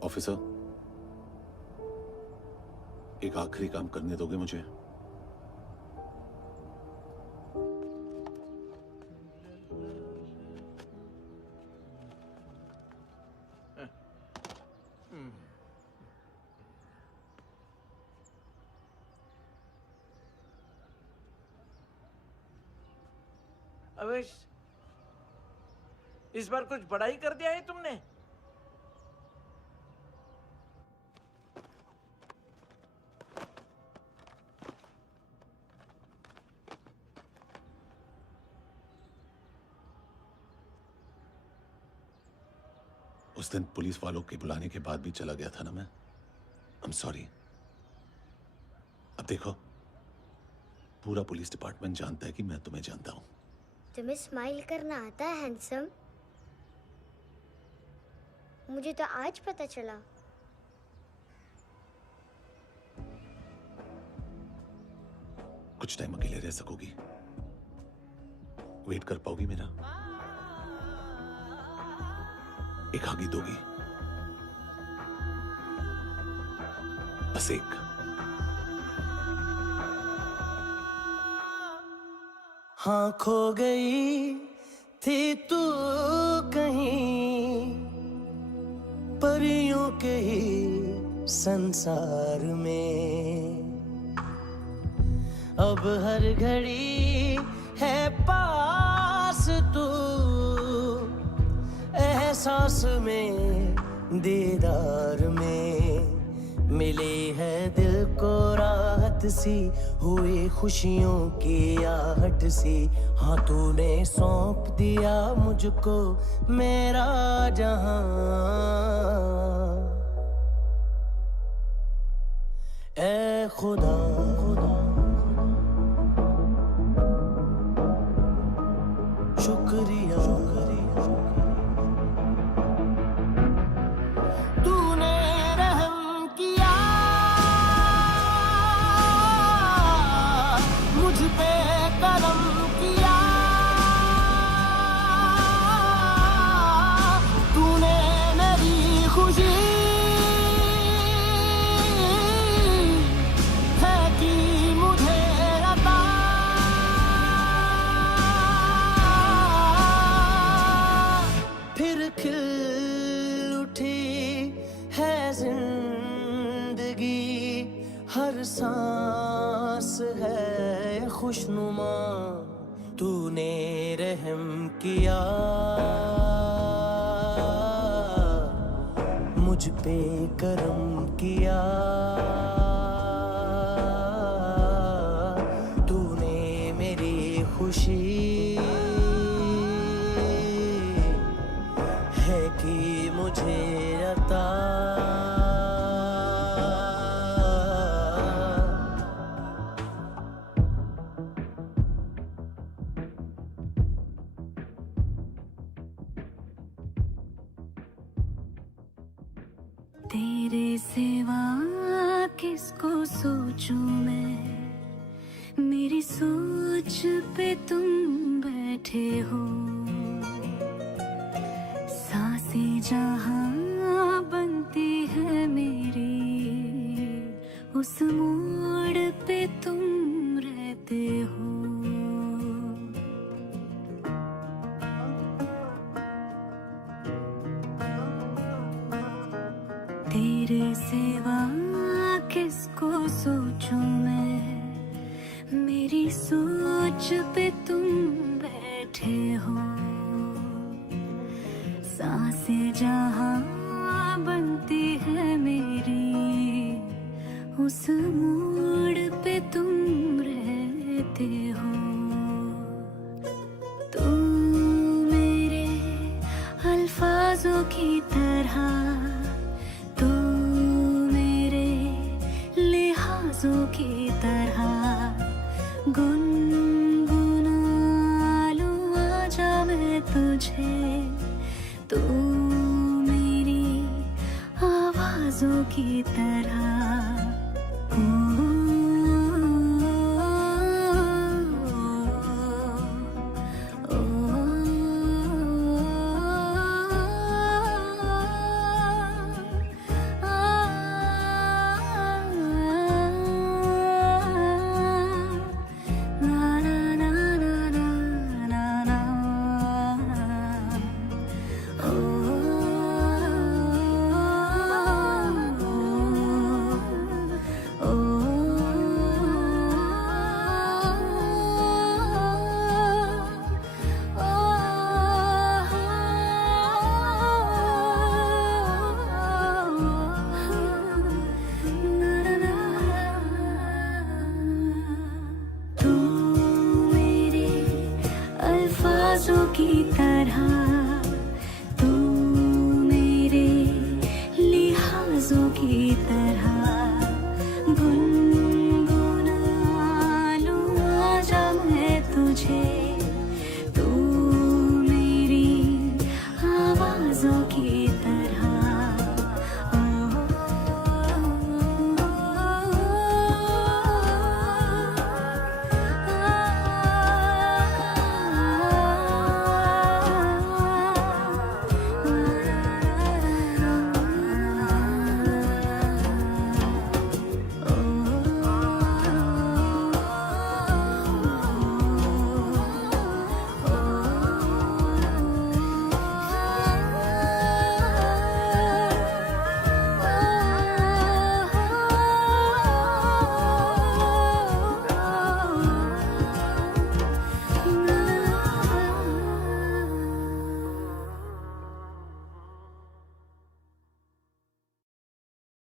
ऑफिसर, एक आखिरी काम करने दोगे मुझे? अवेश, इस बार कुछ बड़ा ही कर दिया है तुमने। उस दिन पुलिस वालों के बुलाने के बाद भी चला गया था ना मैं। I am sorry. अब देखो, पूरा पुलिस डिपार्टमेंट जानता है कि मैं तुम्हें जानता हूं। तुम्हें स्माइल करना आता है हैंडसम? मुझे तो आज पता चला। कुछ टाइम अकेले रह सकोगी? वेट कर पाओगी मेरा? एक आगी दोगी? बस एक। हाँ खो गई थी तू कहीं परियों के ही संसार में, अब हर घड़ी है पास तू, एहसास में दीदार में, मिली है दिल को राहत सी, हुई खुशियों की आहट सी। हाँ तूने सौंप दिया मुझको मेरा जहां, ए खुदा शुक्रिया, तूने रहम किया मुझ पे, करम किया तूने, मेरी खुशी है कि मुझे अता, फिर खिल उठी है जिंदगी, हर सांस है खुशनुमा, तूने रहम किया मुझ पे, करम किया तूने, मेरी खुशी है कि मुझे अता। तेरे सिवा किसको सोचूं मैं, मेरी सोच पे तुम बैठे हो, सांसें जहां बनती है मेरी, उस मोड़ पे तुम रहते हो। तेरे सिवा किसको सोचूं मैं, मेरी सोच पे तुम बैठे हो। सांसें जहां बनती है मेरी, उस मोड़ पे तुम रहते हो। तुम मेरे अल्फाजों की तरह, तू मेरे लिहाजों की तरह, गुनगुना लूं आजा मैं तुझे, तू मेरी आवाजों की तरह। तू मेरे अल्फाजों की तरह,